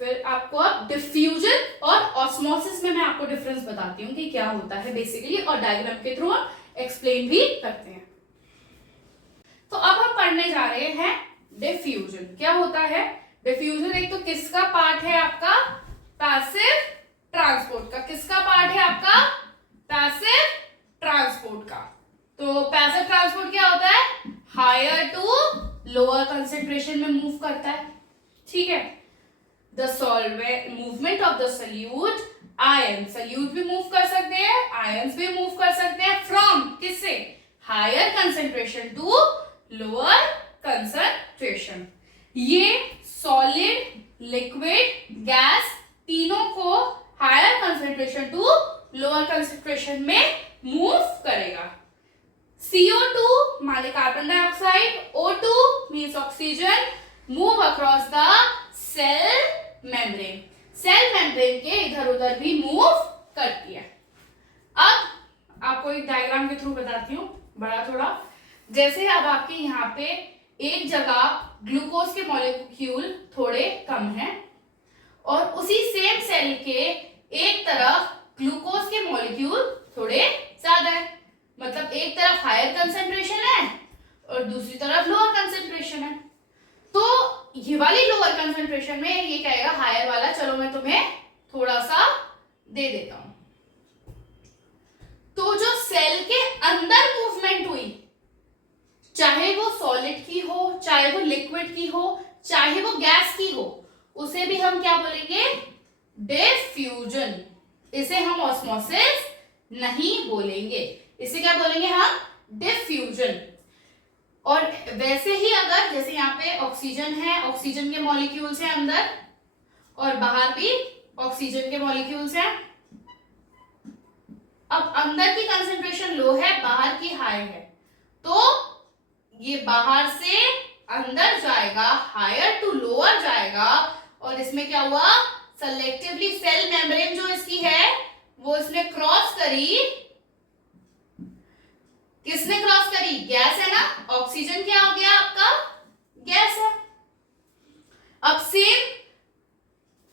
फिर आपको अब डिफ्यूजन और ऑस्मोसिस में मैं आपको डिफरेंस बताती हूँ कि क्या होता है बेसिकली, और डायग्राम के थ्रू एक्सप्लेन भी करते हैं। तो अब हम पढ़ने जा रहे हैं डिफ्यूजन। क्या होता है डिफ्यूजन? एक तो किसका पार्ट है आपका, पैसिव ट्रांसपोर्ट का। किसका पार्ट है आपका, पैसिव ट्रांसपोर्ट का। तो पैसिव ट्रांसपोर्ट क्या होता है, हायर टू लोअर कंसेंट्रेशन में मूव करता है। ठीक है, the solvent movement of the solute ion, solute भी मूव कर सकते हैं, आयंस भी मूव कर सकते हैं फ्रॉम किससे, higher concentration to lower concentration. ये सॉलिड, लिक्विड, गैस तीनों को higher concentration to lower concentration में मूव करेगा। CO2 माने carbon dioxide, O2 means oxygen, move across the cell membrane. Cell membrane के इधर उधर भी मूव करती है। अब आपको एक डायग्राम के थ्रू बताती हूँ, बड़ा थोड़ा। जैसे अब आपके यहाँ पे एक जगह ग्लूकोज के मॉलिक्यूल थोड़े कम हैं और उसी सेम सेल के एक तरफ ग्लूकोज के मॉलिक्यूल थोड़े ज्यादा है। मतलब एक तरफ हायर कंसेंट्रेशन है और दूसरी तरफ लोअर कंसेंट्रेशन है। तो ये वाली लोअर कंसेंट्रेशन में ये कहेगा हायर वाला, चलो मैं तुम्हें थोड़ा सा दे देता हूं। तो जो सेल के अंदर मूवमेंट हुई, चाहे वो सॉलिड की हो, चाहे वो लिक्विड की हो, चाहे वो गैस की हो, उसे भी हम क्या बोलेंगे, डिफ्यूजन। इसे हम ऑस्मोसिस नहीं बोलेंगे, इसे क्या बोलेंगे हम, डिफ्यूजन। और वैसे ही अगर जैसे यहाँ पे ऑक्सीजन है, ऑक्सीजन के मॉलिक्यूल्स हैं अंदर और बाहर भी ऑक्सीजन के मॉलिक्यूल्स हैं। अब अंदर की कंसेंट्रेशन लो है, बाहर की हाई है, तो ये बाहर से अंदर जाएगा, हायर टू लोअर जाएगा, और इसमें क्या हुआ, सेलेक्टिवली सेल मेम्ब्रेन जो इसकी है वो इसने क्रॉस करी। किसने क्रॉस करी, गैस है ना, ऑक्सीजन क्या हो गया आपका, गैस है। अब सेम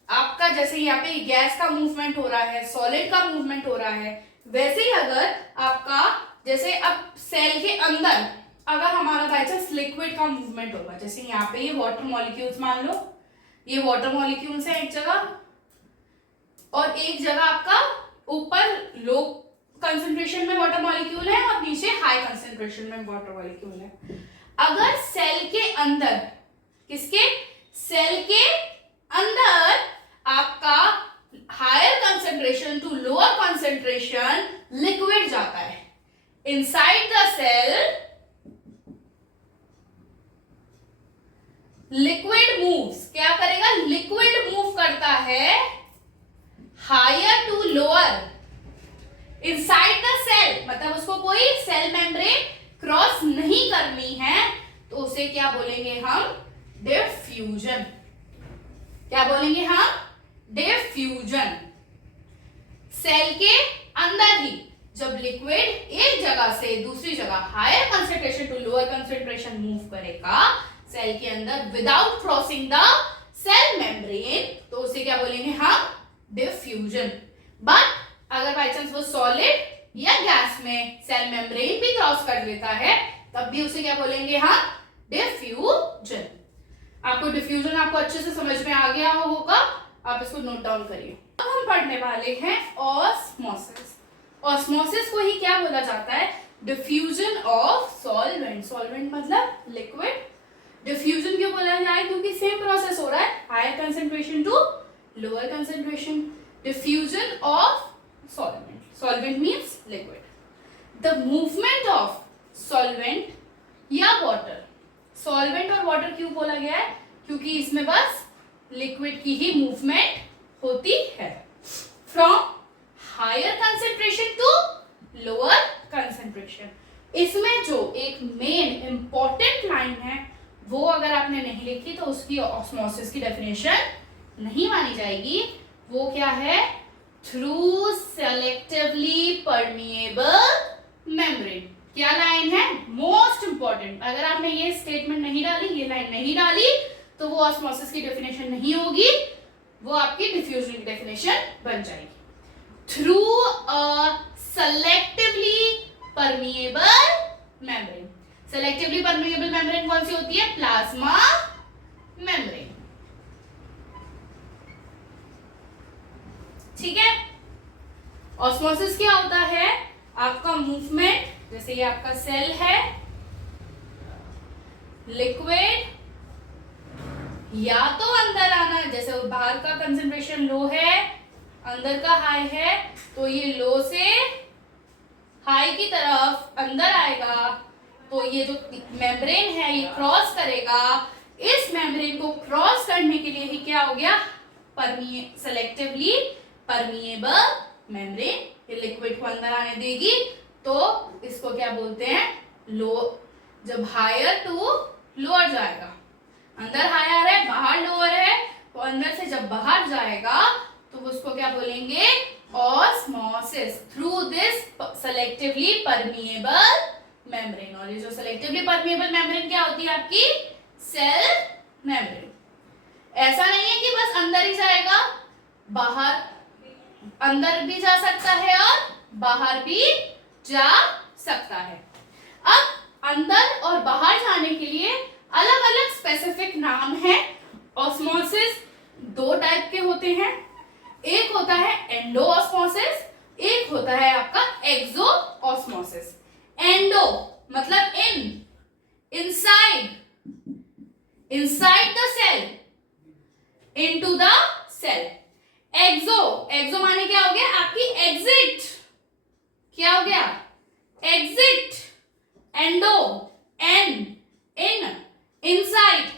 आपका जैसे यहाँ पे गैस का मूवमेंट हो रहा है, सॉलिड का मूवमेंट हो रहा है, वैसे ही अगर आपका जैसे अब सेल के अंदर अगर हमारा बाई चांस लिक्विड का मूवमेंट होगा, जैसे यहाँ पे ये वाटर मॉलिक्यूल्स मान लो, ये वाटर मॉलिक्यूल्स है एक जगह, और एक जगह आपका ऊपर लो कंसंट्रेशन में वाटर मॉलिक्यूल है और नीचे हाई कंसंट्रेशन में वाटर मॉलिक्यूल है। अगर सेल के अंदर, किसके, सेल के अंदर आपका higher concentration to lower concentration liquid जाता है, inside the cell liquid moves, क्या करेगा, लिक्विड मूव करता है higher to lower inside the cell, मतलब उसको कोई सेल मेम्ब्रेन क्रॉस नहीं करनी है, तो उसे क्या बोलेंगे हम, डिफ्यूजन। क्या बोलेंगे हम, डिफ्यूजन। सेल के अंदर ही जब लिक्विड एक जगह से दूसरी जगह higher concentration to lower concentration move करेगा सेल के अंदर without crossing the cell membrane, तो उसे क्या बोलेंगे हम, डिफ्यूजन। बट अगर बाई चांस वो सॉलिड या गैस में सेल मेम्ब्रेन भी क्रॉस कर लेता है, तब भी उसे क्या बोलेंगे हम, डिफ्यूजन। आपको डिफ्यूजन आपको अच्छे से समझ में आ गया होगा, आप इसको नोट डाउन करिए। अब हम पढ़ने वाले हैं ऑस्मोसिस। ऑस्मोसिस को ही क्या बोला जाता है, डिफ्यूजन ऑफ सॉल्वेंट। सॉल्वेंट मतलब लिक्विड। डिफ्यूजन क्यों बोला जाए, क्योंकि सेम प्रोसेस हो रहा है, higher concentration to lower concentration, diffusion of solvent. Solvent means liquid. The movement of solvent या water. Solvent और water क्यों बोला गया है, क्योंकि इसमें बस liquid की ही movement होती है, from higher concentration to lower concentration. इसमें जो एक main important line है वो अगर आपने नहीं लिखी तो उसकी osmosis की definition नहीं मानी जाएगी। वो क्या है, थ्रू सेलेक्टिवली परमिएबल मेम्ब्रेन। क्या लाइन है, मोस्ट इंपॉर्टेंट। अगर आपने ये स्टेटमेंट नहीं डाली, ये लाइन नहीं डाली, तो वो ऑस्मोसिस की डेफिनेशन नहीं होगी, वो आपकी डिफ्यूजन की डेफिनेशन बन जाएगी। Through a selectively permeable membrane. Selectively permeable membrane कौन सी होती है, प्लाज्मा मेम्ब्रेन। ठीक है। ऑस्मोसिस क्या होता है, आपका मूवमेंट, जैसे ये आपका सेल है, लिक्विड या तो अंदर आना, जैसे बाहर का कंसंट्रेशन लो है, अंदर का हाई है, तो ये लो से हाई की तरफ अंदर आएगा, तो ये जो मेम्ब्रेन है ये क्रॉस करेगा। इस मेम्ब्रेन को क्रॉस करने के लिए ही क्या हो गया, सेलेक्टिवली परमिएबल मेम्ब्रेन, ये लिक्विड को अंदर आने देगी, तो इसको क्या बोलते हैं, लो। जब हायर टू लोअर जाएगा, अंदर हायर है बाहर लोअर है, तो अंदर से जब बाहर जाएगा तो उसको क्या बोलेंगे, osmosis, through this selectively permeable membrane. और ये जो सेलेक्टिवली परमिएबल मेम्ब्रेन क्या होती है आपकी, सेल मेम्ब्रेन। ऐसा नहीं है कि बस अंदर ही जाएगा, बाहर, अंदर भी जा सकता है और बाहर भी जा सकता है। अब अंदर और बाहर जाने के लिए अलग अलग स्पेसिफिक नाम है। ऑस्मोसिस दो टाइप के होते हैं, एक होता है एंडो ऑस्मोसिस, एक होता है आपका एक्सो ऑस्मोसिस। एंडो मतलब in, inside, inside the cell, into the cell. Exo, exo माने क्या हो गया, आपकी एग्जिट। क्या हो गया, exit. Endo, en, in, inside.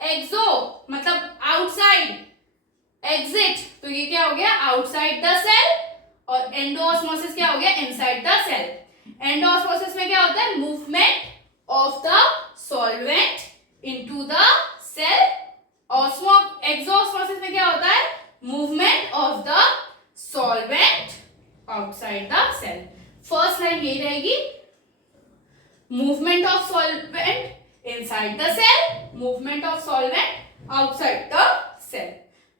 Exo मतलब आउटसाइड, एग्जिट, तो ये क्या हो गया, आउटसाइड द सेल। और एंडोऑस्मोसिस क्या हो गया, इनसाइड द सेल। एंडोऑस्मोसिस में क्या होता है, movement of the solvent into the cell. Exosmosis में क्या होता है? Movement of the solvent outside the cell. First line यही रहेगी, movement of solvent inside the cell, movement of solvent outside the cell.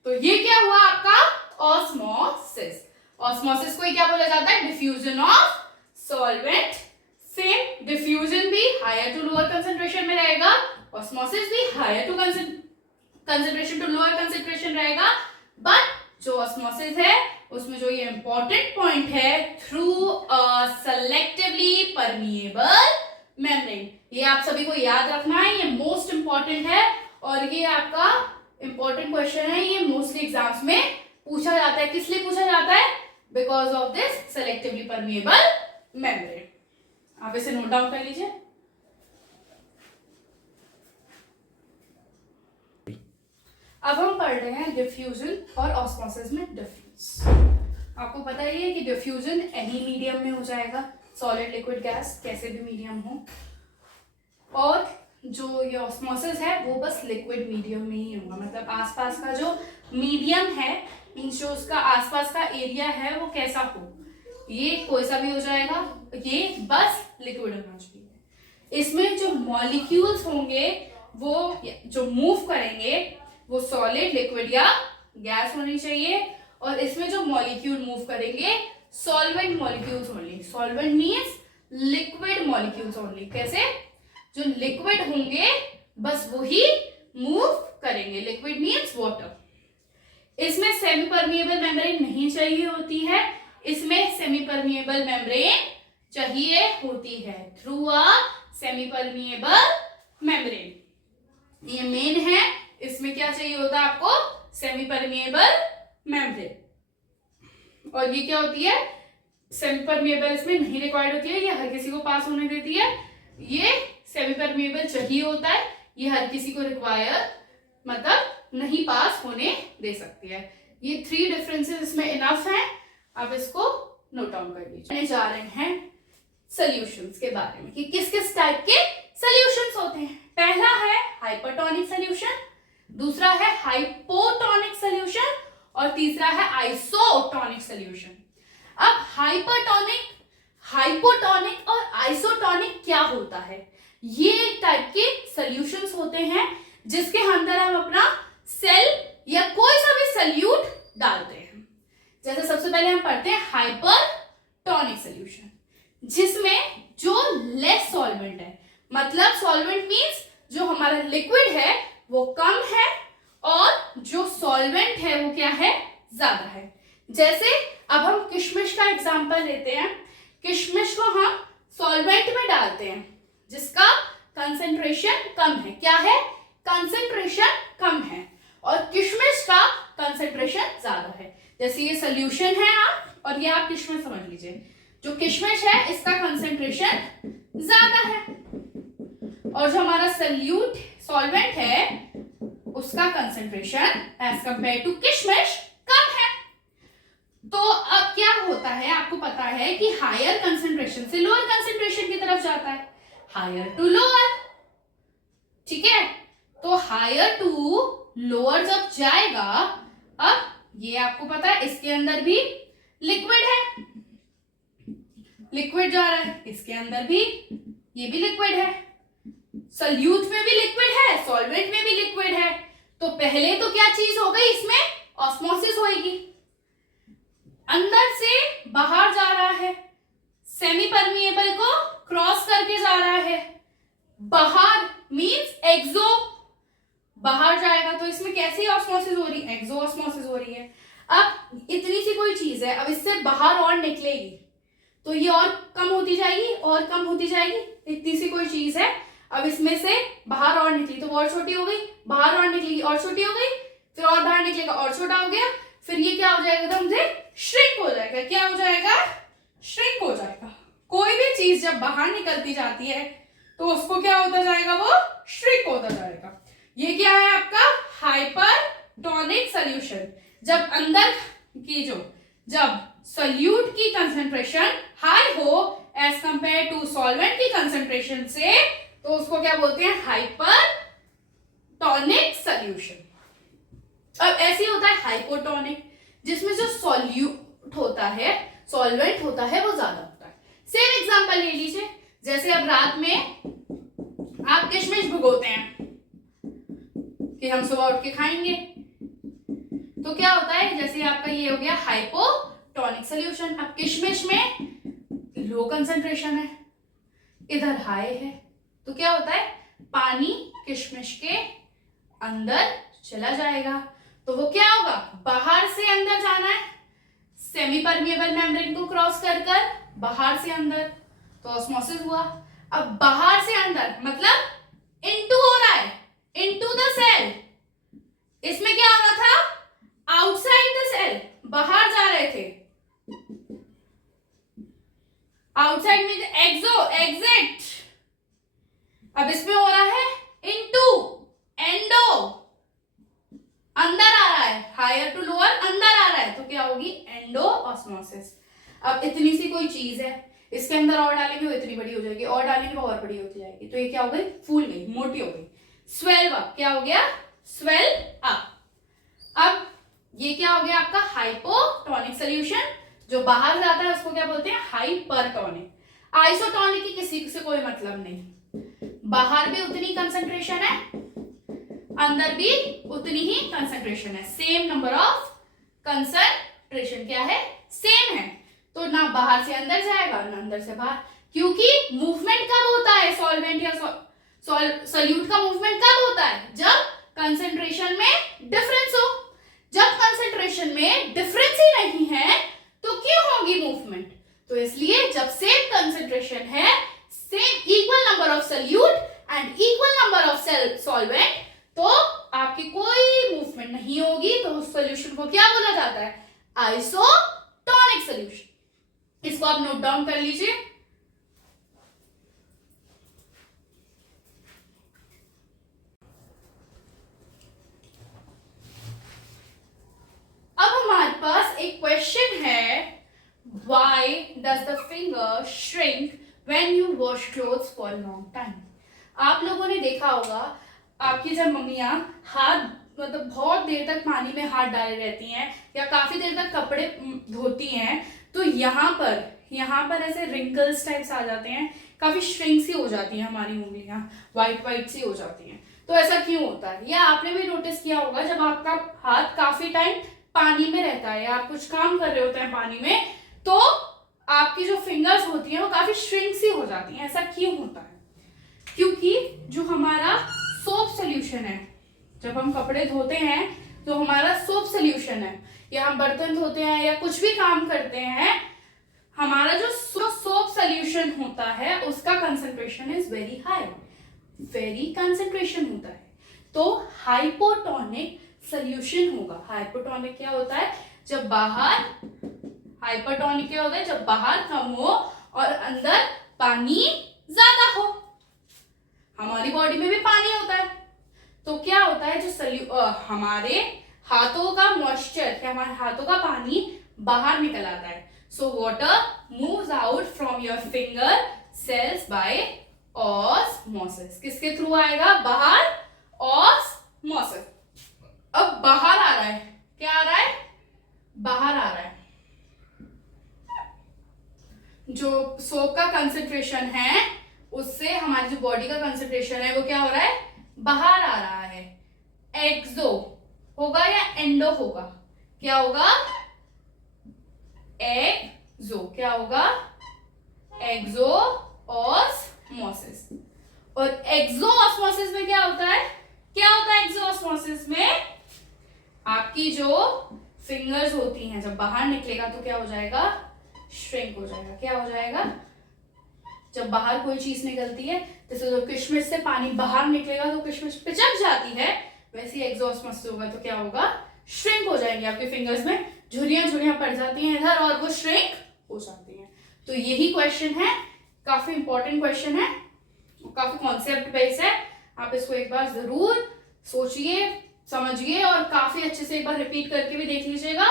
तो ये क्या हुआ आपका? ऑस्मोसिस. ऑस्मोसिस को क्या बोला जाता है? Diffusion of solvent. Same diffusion भी हायर टू लोअर कंसेंट्रेशन में रहेगा, ऑस्मोसिस भी higher to concentration to lower concentration रहेगा. बट जो ऑस्मोसिस है उसमें जो ये इंपॉर्टेंट पॉइंट है, through a selectively permeable membrane. ये आप सभी को याद रखना है, ये मोस्ट इंपॉर्टेंट है और ये आपका इंपॉर्टेंट क्वेश्चन है. ये मोस्टली एग्जाम्स में पूछा जाता है. किस लिए पूछा जाता है? Because of this selectively permeable membrane. आप इसे नोट डाउन कर लीजिए. अब हम पढ़ रहे हैं डिफ्यूजन और ऑस्मोसिस में डिफरेंस. आपको पता ही है कि डिफ्यूजन एनी मीडियम में हो जाएगा, सॉलिड लिक्विड गैस कैसे भी मीडियम हो, और जो ये ऑस्मोसिस है वो बस लिक्विड मीडियम में ही होगा. मतलब आसपास का जो मीडियम है, मींस जो उसका आसपास का एरिया है वो कैसा हो, ये कोई सा भी हो जाएगा, ये बस लिक्विड होना चाहिए. इसमें जो मॉलिक्यूल्स होंगे वो जो मूव करेंगे वो सॉलिड, लिक्विड या गैस होनी चाहिए. और इसमें जो मॉलिक्यूल मूव करेंगे solvent molecules only. Solvent means liquid molecules only. कैसे? जो लिक्विड होंगे बस वही मूव करेंगे. Liquid means water. इसमें सेमी परमिएबल मेम्ब्रेन नहीं चाहिए होती है, इसमें सेमी परमिएबल मेम्ब्रेन चाहिए होती है. Through a semi permeable membrane. ये मेन है. इसमें क्या चाहिए होता है आपको? Semi permeable membrane. और ये क्या होती है? सेमी परमिएबल इसमें नहीं रिक्वायर्ड होती है, ये हर किसी को पास होने देती है. ये सेमी परमिएबल चाहिए होता है, ये हर किसी को रिक्वायर मतलब नहीं पास होने दे सकती है. ये 3 डिफरेंसेस इसमें इनफ हैं. आप इसको नोट डाउन कर लीजिए. जा रहे हैं सॉल्यूशंस के बारे में कि किस किस टाइप के सॉल्यूशंस होते हैं. पहला है हाइपरटोनिक सॉल्यूशन, दूसरा है हाइपोटोनिक सॉल्यूशन और तीसरा है आइसोटोनिक सॉल्यूशन. अब हाइपरटोनिक, हाइपोटोनिक और आइसोटोनिक क्या होता है? ये एक टाइप के सॉल्यूशंस होते हैं जिसके अंदर हम अपना सेल या कोई सा भी सॉल्यूट डालते हैं. जैसे सबसे पहले हम पढ़ते हैं हाइपरटोनिक सॉल्यूशन, जिसमें जो लेस सॉल्वेंट है, मतलब सॉल्वेंट मींस जो हमारा लिक्विड है वो कम है और जो सॉल्वेंट है वो क्या है? ज्यादा है. जैसे अब हम किशमिश का एग्जांपल लेते हैं. किशमिश को हम सॉल्वेंट में डालते हैं जिसका कंसंट्रेशन कम है. क्या है? कंसंट्रेशन कम है. और किशमिश का कंसंट्रेशन ज्यादा है. जैसे ये सोल्यूशन है आप, और ये आप किशमिश समझ लीजिए. जो किशमिश है इसका कंसंट्रेशन ज्यादा है और जो हमारा सॉल्यूट सॉल्वेंट है उसका कंसंट्रेशन एज कंपेयर टू किशमिश कम है. तो अब क्या होता है? आपको पता है कि हायर कंसंट्रेशन से लोअर कंसंट्रेशन की तरफ जाता है, हायर टू लोअर. ठीक है, तो हायर टू लोअर जब जाएगा, अब ये आपको पता है इसके अंदर भी लिक्विड है, लिक्विड जा रहा है, इसके अंदर भी ये भी लिक्विड है, सॉल्यूट में भी लिक्विड है, सॉल्वेंट में भी लिक्विड है. तो पहले तो क्या चीज हो गई? इसमें ऑस्मोसिस होगी. अंदर से बाहर जा रहा है, सेमी परमिएबल को क्रॉस करके जा रहा है. बाहर मींस एक्सो, बाहर जाएगा. तो इसमें कैसी ऑस्मोसिस हो रही है? एक्सो ऑस्मोसिस हो रही है. अब इतनी सी कोई चीज है, अब इससे बाहर और निकलेगी तो ये और कम होती जाएगी और कम होती जाएगी. इतनी सी कोई चीज है, अब इसमें से बाहर और निकली तो वो और छोटी हो गई, बाहर और निकली और छोटी हो गई, फिर और बाहर निकलेगा और छोटा हो गया, फिर ये क्या हो जाएगा? एकदम से श्रिंक हो जाएगा. क्या हो जाएगा? श्रिंक हो जाएगा. कोई भी चीज जब बाहर निकलती जाती है तो उसको क्या होता जाएगा? वो श्रिंक होता जाएगा. ये क्या है आपका? Hypertonic solution. जब अंदर की जब सॉल्यूट की कंसंट्रेशन हाई हो एज कंपेयर टू सॉल्वेंट की कंसंट्रेशन से, तो उसको क्या बोलते हैं? Hyper tonic solution. अब ऐसे होता है हाइपोटोनिक, जिसमें जो सॉल्यूट होता है, सॉल्वेंट होता है, वो ज्यादा होता है। सेम एग्जांपल ले लीजिए, जैसे अब रात में आप किशमिश भिगोते हैं कि हम सुबह उठ के खाएंगे, तो क्या होता है, जैसे आपका ये हो गया हाइपोटोनिक सोल्यूशन। अब किशमिश में लो कंसंट्रेशन है, इधर हाई है, तो क्या होता है, पानी किशमिश के अंदर चला जाएगा, तो वो क्या होगा, बाहर से अंदर जाना है, सेमी परमिएबल मेम्ब्रेन को क्रॉस कर कर बाहर से अंदर, तो ऑस्मोसिस हुआ। अब बाहर से अंदर मतलब इनटू हो रहा है, इनटू द सेल। इसमें क्या हो रहा था, आउटसाइड द सेल, बाहर जा रहे थे, आउटसाइड में एक्सो, एग्जिट। अब इसमें हो रहा है इनटू, एंडो, अंदर आ रहा है, हायर टू लोअर अंदर आ रहा है, तो क्या होगी, एंडो ऑस्मोसिस। अब इतनी सी कोई चीज है, इसके अंदर और डालेंगे वो इतनी बड़ी हो जाएगी, और डालेंगे वो और बड़ी होती जाएगी, तो ये क्या हो गई, फूल गई, मोटी हो गई, स्वेल अप। क्या हो गया, स्वेल अप। अब ये क्या हो गया आपका हाइपोटोनिक सोल्यूशन, जो बाहर जाता है उसको क्या बोलते हैं, हाइपरटोनिक। आइसोटोनिक की किसी से कोई मतलब नहीं, बाहर भी उतनी कंसंट्रेशन है, अंदर भी उतनी ही कंसंट्रेशन है, सेम नंबर ऑफ कंसंट्रेशन क्या है, सेम है, तो ना बाहर से अंदर जाएगा ना अंदर से बाहर, क्योंकि मूवमेंट कब होता है, सॉल्वेंट या सोल्यूट का मूवमेंट कब होता है, जब कंसंट्रेशन में डिफरेंस हो। जब कंसंट्रेशन में डिफरेंस ही नहीं है तो क्यों होगी मूवमेंट, तो इसलिए जब सेम कंसंट्रेशन है, same equal number of solute and equal number of solvent, तो आपकी कोई मूवमेंट नहीं होगी, तो उस सॉल्यूशन को क्या बोला जाता है, आइसोटोनिक सॉल्यूशन। इसको आप नोट डाउन कर लीजिए। अब हमारे पास एक क्वेश्चन है, why does the finger shrink when you wash clothes for a long time? आप लोगों ने देखा होगा, आपकी जब मम्मियां हाथ मतलब बहुत देर तक पानी में हाथ डाले रहती हैं या काफी देर तक कपड़े धोती हैं, तो यहाँ पर ऐसे रिंकल्स टाइप्स आ जाते हैं, काफी श्रिंक सी हो जाती हैं हमारी उंगलियां, वाइट सी हो जाती हैं। तो ऐसा क्यों होता है, या आपने भी नोटिस किया होगा, जब आपका हाथ काफी टाइम पानी में रहता है या आप कुछ काम कर रहे होते हैं पानी में, तो आपकी जो फिंगर्स होती हैं वो काफी श्रिंक सी हो जाती हैं। ऐसा क्यों होता है, क्योंकि जो हमारा सोप सोल्यूशन है, जब हम कपड़े धोते हैं तो हमारा सोप सोल्यूशन है, या हम बर्तन धोते हैं या कुछ भी काम करते हैं, हमारा जो सोप सोल्यूशन होता है उसका concentration is very high, very concentration होता है, तो हाइपोटोनिक सोल्यूशन होगा। हाइपोटोनिक क्या होता है, जब बाहर, हाइपरटोनिक क्या होता है, जब बाहर कम हो और अंदर पानी ज्यादा हो। हमारी बॉडी में भी पानी होता है, तो क्या होता है, जो हमारे हाथों का मॉइस्चर, क्या हमारे हाथों का पानी बाहर निकल आता है, so water moves out from your finger cells by osmosis. किसके थ्रू आएगा, बाहर, ऑस्मोसिस। अब बाहर आ रहा है, क्या आ रहा है, बाहर आ रहा है, जो सोप का कंसंट्रेशन है उससे हमारी जो बॉडी का कंसंट्रेशन है वो क्या हो रहा है, बाहर आ रहा है। एक्सो होगा या एंडो होगा, क्या होगा, एक्सो, क्या होगा, एक्सो ऑस्मोसिस। और एक्सो ऑस्मोसिस में क्या होता है, एक्सो ऑस्मोसिस में आपकी जो फिंगर्स होती हैं, जब बाहर निकलेगा तो क्या हो जाएगा, श्रिंक हो जाएगा। क्या हो जाएगा, जब बाहर कोई चीज निकलती है, जैसे जब किशमिश से पानी बाहर निकलेगा तो किशमिश पिचक जाती है, वैसे ही एग्जॉस्ट होगा तो क्या होगा, श्रिंक हो जाएंगे। आपके फिंगर्स में झुर्रियां पड़ जाती हैं इधर और वो श्रिंक हो जाती हैं। तो यही क्वेश्चन है, काफी इंपॉर्टेंट क्वेश्चन है, काफी कॉन्सेप्ट बेस्ड है। आप इसको एक बार जरूर सोचिए, समझिए और काफी अच्छे से एक बार रिपीट करके भी देख लीजिएगा।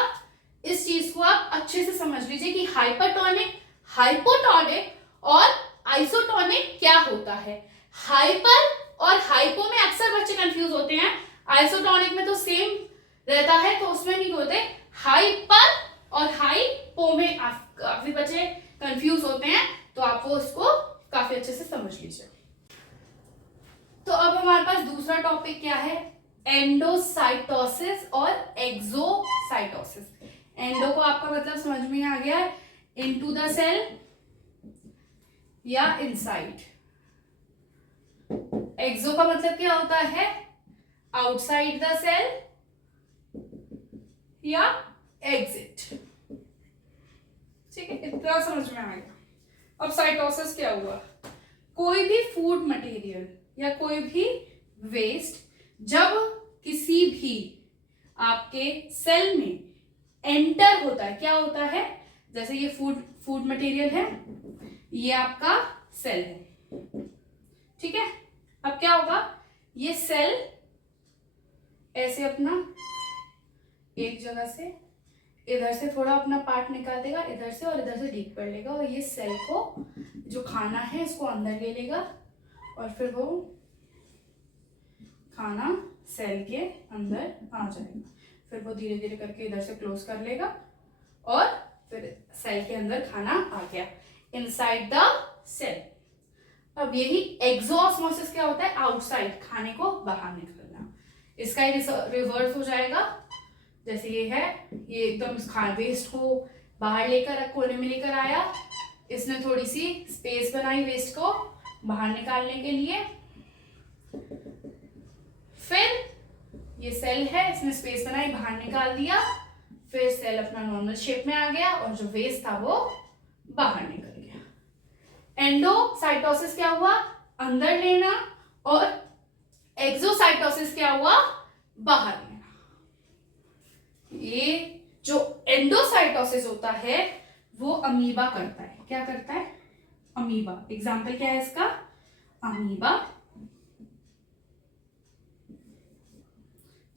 इस चीज को आप अच्छे से समझ लीजिए कि हाइपरटोनिक, हाइपोटोनिक और आइसोटोनिक क्या होता है। हाइपर और हाइपो में अक्सर बच्चे कंफ्यूज होते हैं, आइसोटोनिक में तो सेम रहता है तो उसमें नहीं होते, हाइपर और हाइपो में काफी बच्चे कंफ्यूज होते हैं, तो आप वो उसको काफी अच्छे से समझ लीजिए। तो अब हमारे पास दूसरा टॉपिक क्या है, एंडोसाइटोसिस और एक्सोसाइटोसिस। एंडो को आपका मतलब समझ में आ गया, इनटू द सेल या इनसाइड। एक्सो का मतलब क्या होता है, आउटसाइड द सेल या एग्जिट। ठीक है, इतना समझ में आ गया। अब साइटोसिस क्या हुआ, कोई भी फूड मटेरियल या कोई भी वेस्ट जब किसी भी आपके सेल में एंटर होता है, क्या होता है, जैसे ये फूड मटेरियल है, ये आपका सेल है, ठीक है। अब क्या होगा, ये सेल ऐसे अपना एक जगह से इधर से थोड़ा अपना पार्ट निकाल देगा इधर से, और इधर से डीप कर लेगा, और ये सेल को जो खाना है इसको अंदर ले लेगा, और फिर वो खाना सेल के अंदर आ जाएगा। फिर वो धीरे धीरे करके इधर से क्लोज कर लेगा, और फिर सेल के अंदर खाना आ गया, इनसाइड द सेल। अब यही एक्सोऑस्मोसिस क्या होता है, आउटसाइड, खाने को बाहर निकलना। इसका रिवर्स हो जाएगा, जैसे ये है, ये एकदम वेस्ट को बाहर लेकर कोने में लेकर आया, इसने थोड़ी सी स्पेस बनाई वेस्ट को बाहर निकालने के लिए, फिर ये सेल है, इसने स्पेस बनाई बाहर निकाल दिया, फिर सेल अपना नॉर्मल शेप में आ गया, और जो वेस्ट था वो बाहर निकल गया। एंडोसाइटोसिस क्या हुआ, अंदर लेना, और एक्सोसाइटोसिस क्या हुआ, बाहर लेना। ये जो एंडोसाइटोसिस होता है वो अमीबा करता है, क्या करता है, अमीबा। एग्जाम्पल क्या है इसका, अमीबा।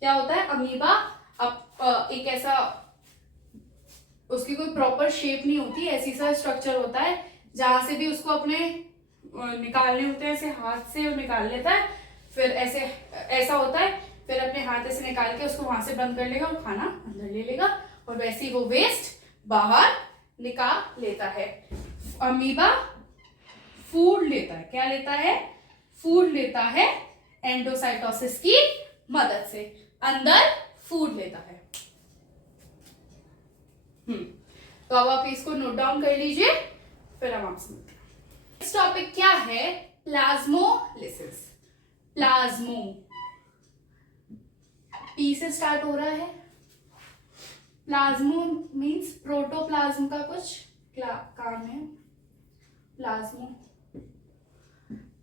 क्या होता है अमीबा, अब एक ऐसा, उसकी कोई प्रॉपर शेप नहीं होती, ऐसी सा स्ट्रक्चर होता है, जहां से भी उसको अपने निकालने होते हैं, ऐसे हाथ से निकाल लेता है, फिर ऐसे ऐसा होता है, फिर अपने हाथ से निकाल के उसको वहां से बंद कर लेगा और खाना अंदर ले लेगा, और वैसे ही वो वेस्ट बाहर निकाल लेता है। अमीबा फूड लेता है, क्या लेता है, फूड लेता है, एंडोसाइटोसिस की मदद से अंदर फूड लेता है। तो अब आप इसको नोट डाउन कर लीजिए, फिर हम आपसे मिलते हैं। नेक्स्ट टॉपिक क्या है, प्लाज्मोलिसिस। प्लाज्मो, पी से स्टार्ट हो रहा है। प्लाज्मो मीन्स प्रोटोप्लाज्म का कुछ काम है। प्लाज्मो,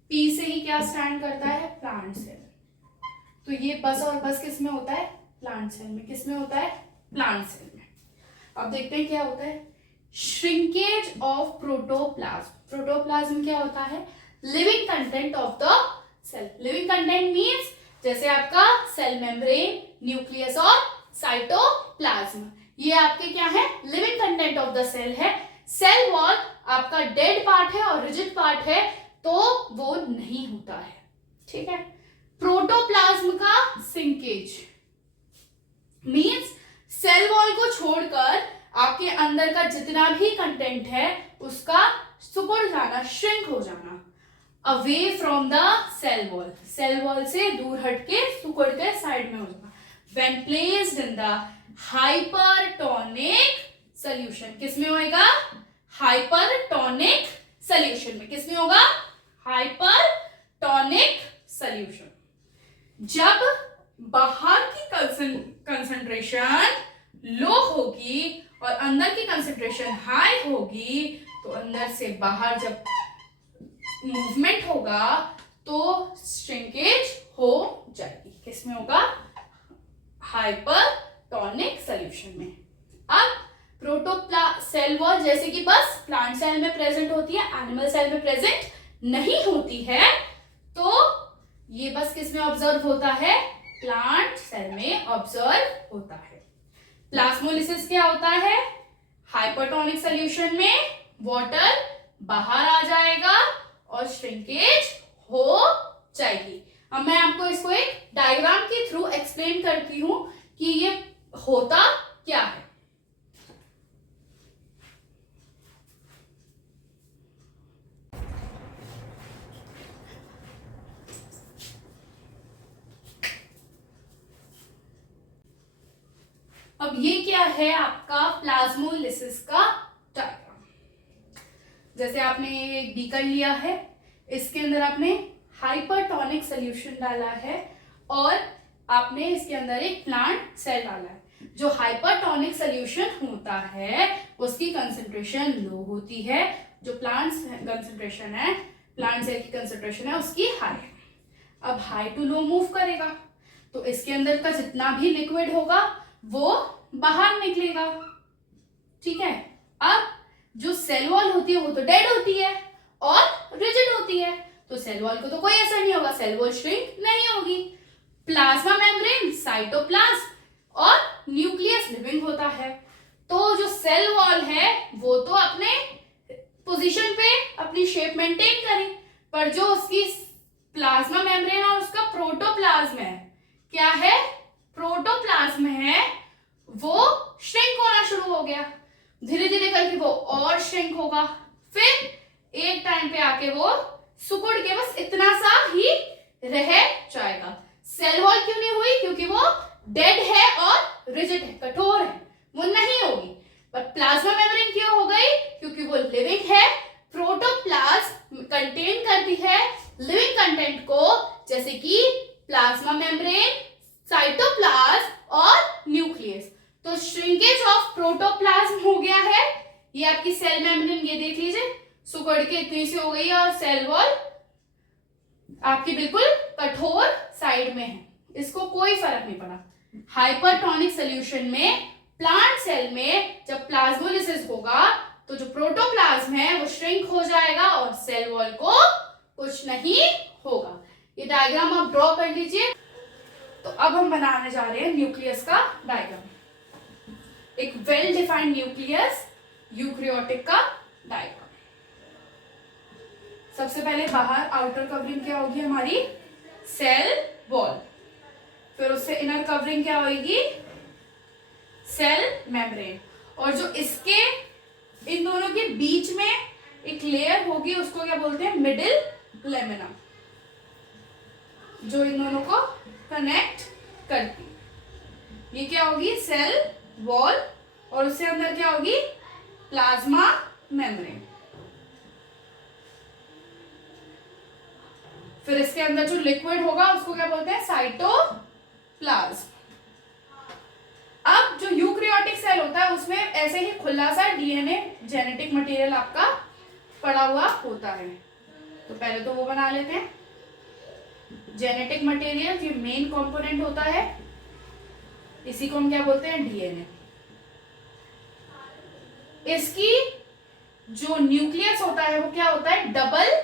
पी से ही क्या स्टैंड करता है, प्लांट सेल। तो ये बस और बस किस में होता है, प्लांट सेल में। किस में होता है, प्लांट सेल में। अब देखते हैं क्या होता है, श्रिंकेज ऑफ प्रोटोप्लाज्म। प्रोटोप्लाज्म क्या होता है, living content of the cell. Living content means जैसे आपका सेल मेम्ब्रेन, न्यूक्लियस और साइटोप्लाज्म, ये आपके क्या है, living content of the cell है। सेल वॉल आपका डेड पार्ट है और रिजिड पार्ट है, तो वो नहीं होता है, ठीक है। प्रोटोप्लाज्म का सिंकेज मीन्स सेल वॉल को छोड़कर आपके अंदर का जितना भी कंटेंट है उसका सिकुड़ जाना, श्रिंक हो जाना, away from the cell wall. Cell wall से दूर हटके सिकुड़ के साइड में हो जाना। When placed in the hypertonic solution, किसमें होगा, हाइपरटोनिक सॉल्यूशन में। किसमें होगा, हाइपरटोनिक सॉल्यूशन। जब बाहर की कंसंट्रेशन लो होगी और अंदर की कंसंट्रेशन हाई होगी, तो अंदर से बाहर जब मूवमेंट होगा तो श्रिंकेज हो जाएगी। किसमें होगा, हाइपरटोनिक सॉल्यूशन में। अब सेल वॉल जैसे कि बस प्लांट सेल में प्रेजेंट होती है, एनिमल सेल में प्रेजेंट नहीं होती है, तो ये बस किस में ऑब्जर्व होता है, प्लांट सेल में ऑब्जर्व होता है। प्लाज्मोलिसिस क्या होता है, हाइपरटोनिक सॉल्यूशन में वाटर बाहर आ जाएगा और श्रिंकेज हो जाएगी। अब मैं आपको इसको एक डायग्राम के थ्रू एक्सप्लेन करती हूं कि ये होता क्या है। अब ये क्या है आपका प्लाज्मोलिसिस का डायग्राम। जैसे आपने एक बीकर लिया है, इसके अंदर आपने हाइपरटोनिक सोल्यूशन डाला है और आपने इसके अंदर एक प्लांट सेल डाला है। जो हाइपरटोनिक सोल्यूशन होता है उसकी कंसंट्रेशन लो होती है, जो प्लांट कंसंट्रेशन है, प्लांट सेल की कंसंट्रेशन है उसकी हाई है। अब हाई टू लो मूव करेगा तो इसके अंदर का जितना भी लिक्विड होगा वो बाहर निकलेगा, ठीक है। अब जो सेल वॉल होती है वो तो डेड होती है और रिजिड होती है, तो सेल वॉल को तो कोई असर नहीं होगा, सेल वॉल श्रिंक नहीं होगी। प्लाज्मा मेम्ब्रेन, साइटोप्लाज्म और न्यूक्लियस लिविंग होता है। तो जो सेल वॉल है वो तो अपने पोजीशन पे अपनी शेप मेंटेन करे, पर जो उसकी प्लाज्मा मेम्ब्रेन और उसका प्रोटोप्लाज्म है, क्या है, प्रोटोप्लाज्म है, वो श्रिंक होना शुरू हो गया। धीरे धीरे करके वो और श्रिंक होगा, फिर एक टाइम पे आके वो सुकुड़ के बस इतना सा ही रह जाएगा। सेल वॉल क्यों नहीं हुई? क्योंकि वो डेड है और रिजिड है, कठोर है, वो नहीं होगी। पर प्लाज्मा मेम्ब्रेन क्यों हो गई? क्योंकि वो लिविंग है। प्रोटोप्लाज्म कंटेन करती है लिविंग कंटेंट को, जैसे कि प्लाज्मा मेम्ब्रेन, साइटोप्लाज्म और न्यूक्लियस। तो श्रिंकेज ऑफ प्रोटोप्लाज्म हो गया है। ये आपकी सेल मेम्ब्रेन, ये देख लीजिए, सुकड़ के इतनी सी हो गई है और सेल वॉल आपकी बिल्कुल कठोर साइड में है, इसको कोई फर्क नहीं पड़ा। हाइपरटोनिक सोल्यूशन में प्लांट सेल में जब प्लाज्मोलिसिस होगा तो जो प्रोटोप्लाज्म है वो श्रिंक हो जाएगा और सेल वॉल को कुछ नहीं होगा। ये डायग्राम आप ड्रॉ कर लीजिए। तो अब हम बनाने जा रहे हैं न्यूक्लियस का डायग्राम, एक वेल डिफाइंड न्यूक्लियस यूकैरियोटिक का डायग्राम। सबसे पहले बाहर आउटर कवरिंग क्या होगी हमारी? Cell wall. फिर उससे इनर कवरिंग क्या होगी? Cell membrane. और जो इसके इन दोनों के बीच में एक लेयर होगी उसको क्या बोलते हैं? मिडिल लेमिना, जो इन दोनों को कनेक्ट करती। ये क्या होगी? Cell wall. और उससे अंदर क्या होगी? Plasma membrane. फिर इसके अंदर जो लिक्विड होगा उसको क्या बोलते हैं? साइटोप्लाज्म। अब जो यूकैरियोटिक सेल होता है उसमें ऐसे ही खुला सा डीएनए जेनेटिक मटेरियल आपका पड़ा हुआ होता है। तो पहले तो वो बना लेते हैं। जेनेटिक मटेरियल ये मेन कंपोनेंट होता है, इसी को हम क्या बोलते हैं? डीएनए। इसकी जो न्यूक्लियस होता है वो क्या होता है? डबल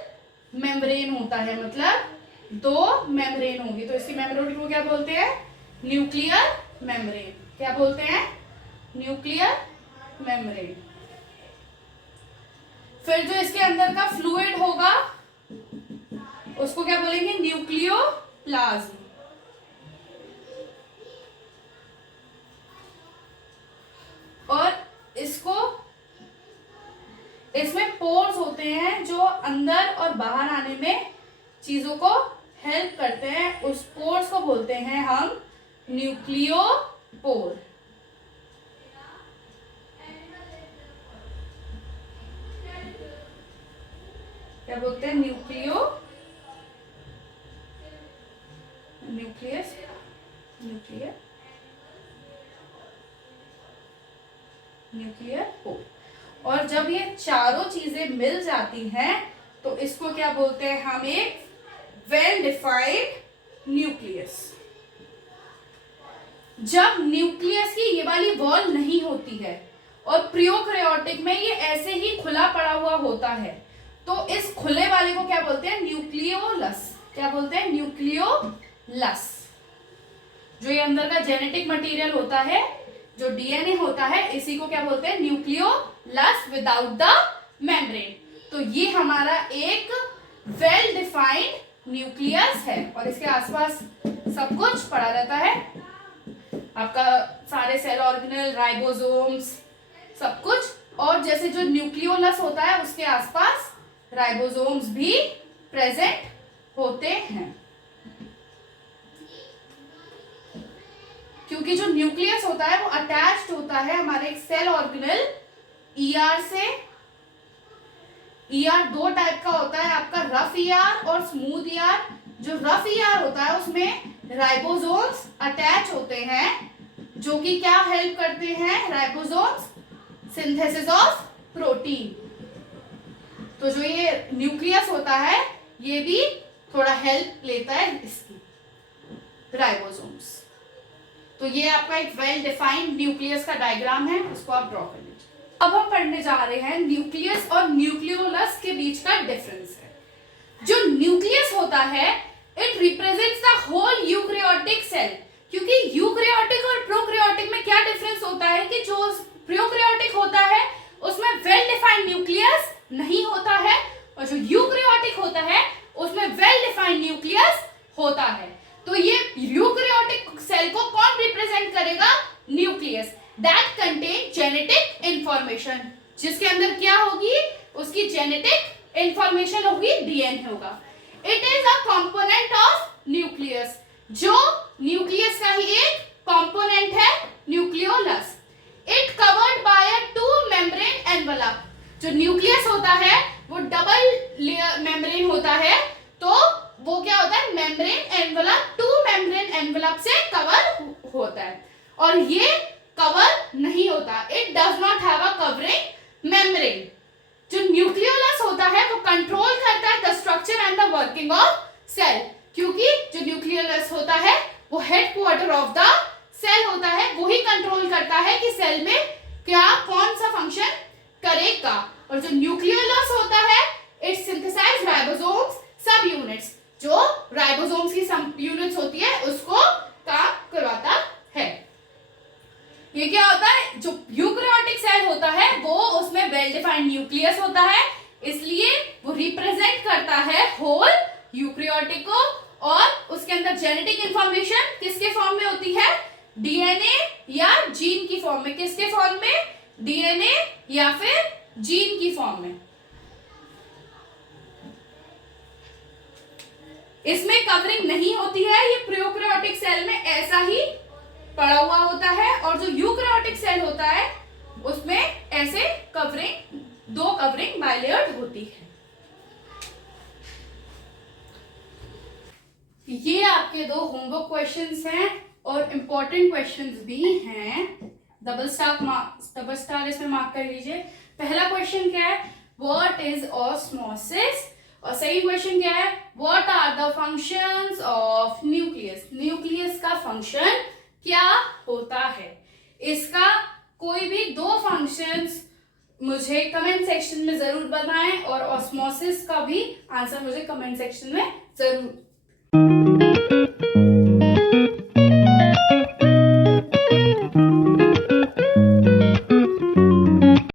मेम्ब्रेन होता है, मतलब दो मेम्ब्रेन होगी। तो इसकी मेम्ब्रेन को क्या बोलते हैं? Nuclear membrane. क्या बोलते हैं? Nuclear membrane. फिर जो इसके अंदर का फ्लूइड होगा उसको क्या बोलेंगे? न्यूक्लियोप्लाज्म। और इसमें पोर्स होते हैं जो अंदर और बाहर आने में चीजों को हेल्प करते हैं, उस पोर्स को बोलते हैं हम न्यूक्लियोपोर। क्या बोलते हैं? Nucleus nuclear pore. और जब ये चारों चीजें मिल जाती हैं तो इसको क्या बोलते हैं हम? एक वेल डिफाइंड न्यूक्लियस। जब न्यूक्लियस की ये वाली वॉल नहीं होती है और प्रोकैरियोटिक में ये ऐसे ही खुला पड़ा हुआ होता है, तो इस खुले वाले को क्या बोलते हैं? न्यूक्लियोलस। क्या बोलते हैं? न्यूक्लियोलस। जो ये अंदर का जेनेटिक मटेरियल होता है, जो डीएनए होता है, इसी को क्या बोलते हैं? Nucleolus without the membrane. तो ये हमारा एक वेल डिफाइंड न्यूक्लियस है और इसके आसपास सब कुछ पड़ा रहता है, आपका सारे सेल ऑर्गेनल, राइबोसोम्स, सब कुछ। और जैसे जो न्यूक्लियोलस होता है उसके आसपास राइबोसोम्स भी प्रेजेंट होते हैं, क्योंकि जो न्यूक्लियस होता है वो अटैच्ड होता है हमारे एक सेल ऑर्गेनल ईआर से। ईआर दो टाइप का होता है आपका, रफ ईआर और स्मूथ ईआर। जो रफ ईआर होता है उसमें राइबोसोम्स अटैच होते हैं, जो कि क्या हेल्प करते हैं, राइबोसोम्स सिंथेसिस ऑफ प्रोटीन। तो जो ये न्यूक्लियस होता है ये भी थोड़ा हेल्प लेता है इसकी, राइबोसोम्स। तो ये आपका एक वेल डिफाइंड न्यूक्लियस का डायग्राम है, उसको आप ड्रॉ कर लीजिए। अब हम पढ़ने जा रहे हैं न्यूक्लियस और न्यूक्लियोलस के बीच का डिफरेंस है। जो न्यूक्लियस होता है it represents the whole eukaryotic cell, क्योंकि यूकैरियोटिक और प्रोकैरियोटिक में क्या डिफरेंस होता है कि जो प्रोकैरियोटिक होता है उसमें वेल डिफाइंड न्यूक्लियस नहीं होता है, और जो यूकैरियोटिक होता है उसमें वेल डिफाइंड न्यूक्लियस होता है। तो ये यूकैरियोटिक सेल को कौन रिप्रेजेंट करेगा, nucleus, that contain genetic information, जिसके अंदर क्या होगी, उसकी जेनेटिक इंफॉर्मेशन होगी, डीएनए होगा। It is a component of nucleus, जो न्यूक्लियस का ही एक कंपोनेंट है nucleolus. It covered by a to membrane envelope. जो न्यूक्लियस होता है वो डबल लेयर मेम्ब्रेन होता है, तो वो क्या होता है, membrane envelope, two membrane envelope से कवर होता है, और ये कवर नहीं होता, it does not have a covering membrane. जो न्यूक्लियोलस होता है वो कंट्रोल करता है the structure and the working of cell, क्योंकि जो न्यूक्लियोलस होता है वो हेडक्वार्टर ऑफ द सेल होता है, वो ही कंट्रोल करता है कि सेल में क्या कौन सा फंक्शन करेगा। और जो न्यूक्लियोलस होता है इट सिंथेसाइज राइबोसोम्स सब यूनिट्स, जो राइबोसोम्स की सब यूनिट्स होती है उसको काम करवाता है। ये क्या होता है, जो यूकैरियोटिक सेल होता है वो उसमें वेल डिफाइंड न्यूक्लियस होता है, इसलिए वो रिप्रेजेंट करता है होल यूकैरियोटिक को, और उसके अंदर जेनेटिक इंफॉर्मेशन किसके फॉर्म में होती है, डीएनए या जीन की फॉर्म में। किसके फॉर्म में, डीएनए या फिर जीन की फॉर्म में। इसमें कवरिंग नहीं होती है, ये प्रोकैरियोटिक सेल में ऐसा ही पड़ा हुआ होता है, और जो यूकैरियोटिक सेल होता है उसमें ऐसे कवरिंग, दो कवरिंग बाइलेयर्ड होती है। ये आपके दो होमवर्क क्वेश्चंस हैं और इंपॉर्टेंट क्वेश्चंस भी हैं, डबल स्टार इसमें मार्क कर लीजिए। पहला क्वेश्चन क्या है, व्हाट इज ऑस्मोसिस, और सही क्वेश्चन क्या है, what are the functions of nucleus. Nucleus का फंक्शन क्या होता है, इसका कोई भी दो फंक्शंस मुझे कमेंट सेक्शन में जरूर बताएं, और ऑस्मोसिस का भी आंसर मुझे कमेंट सेक्शन में जरूर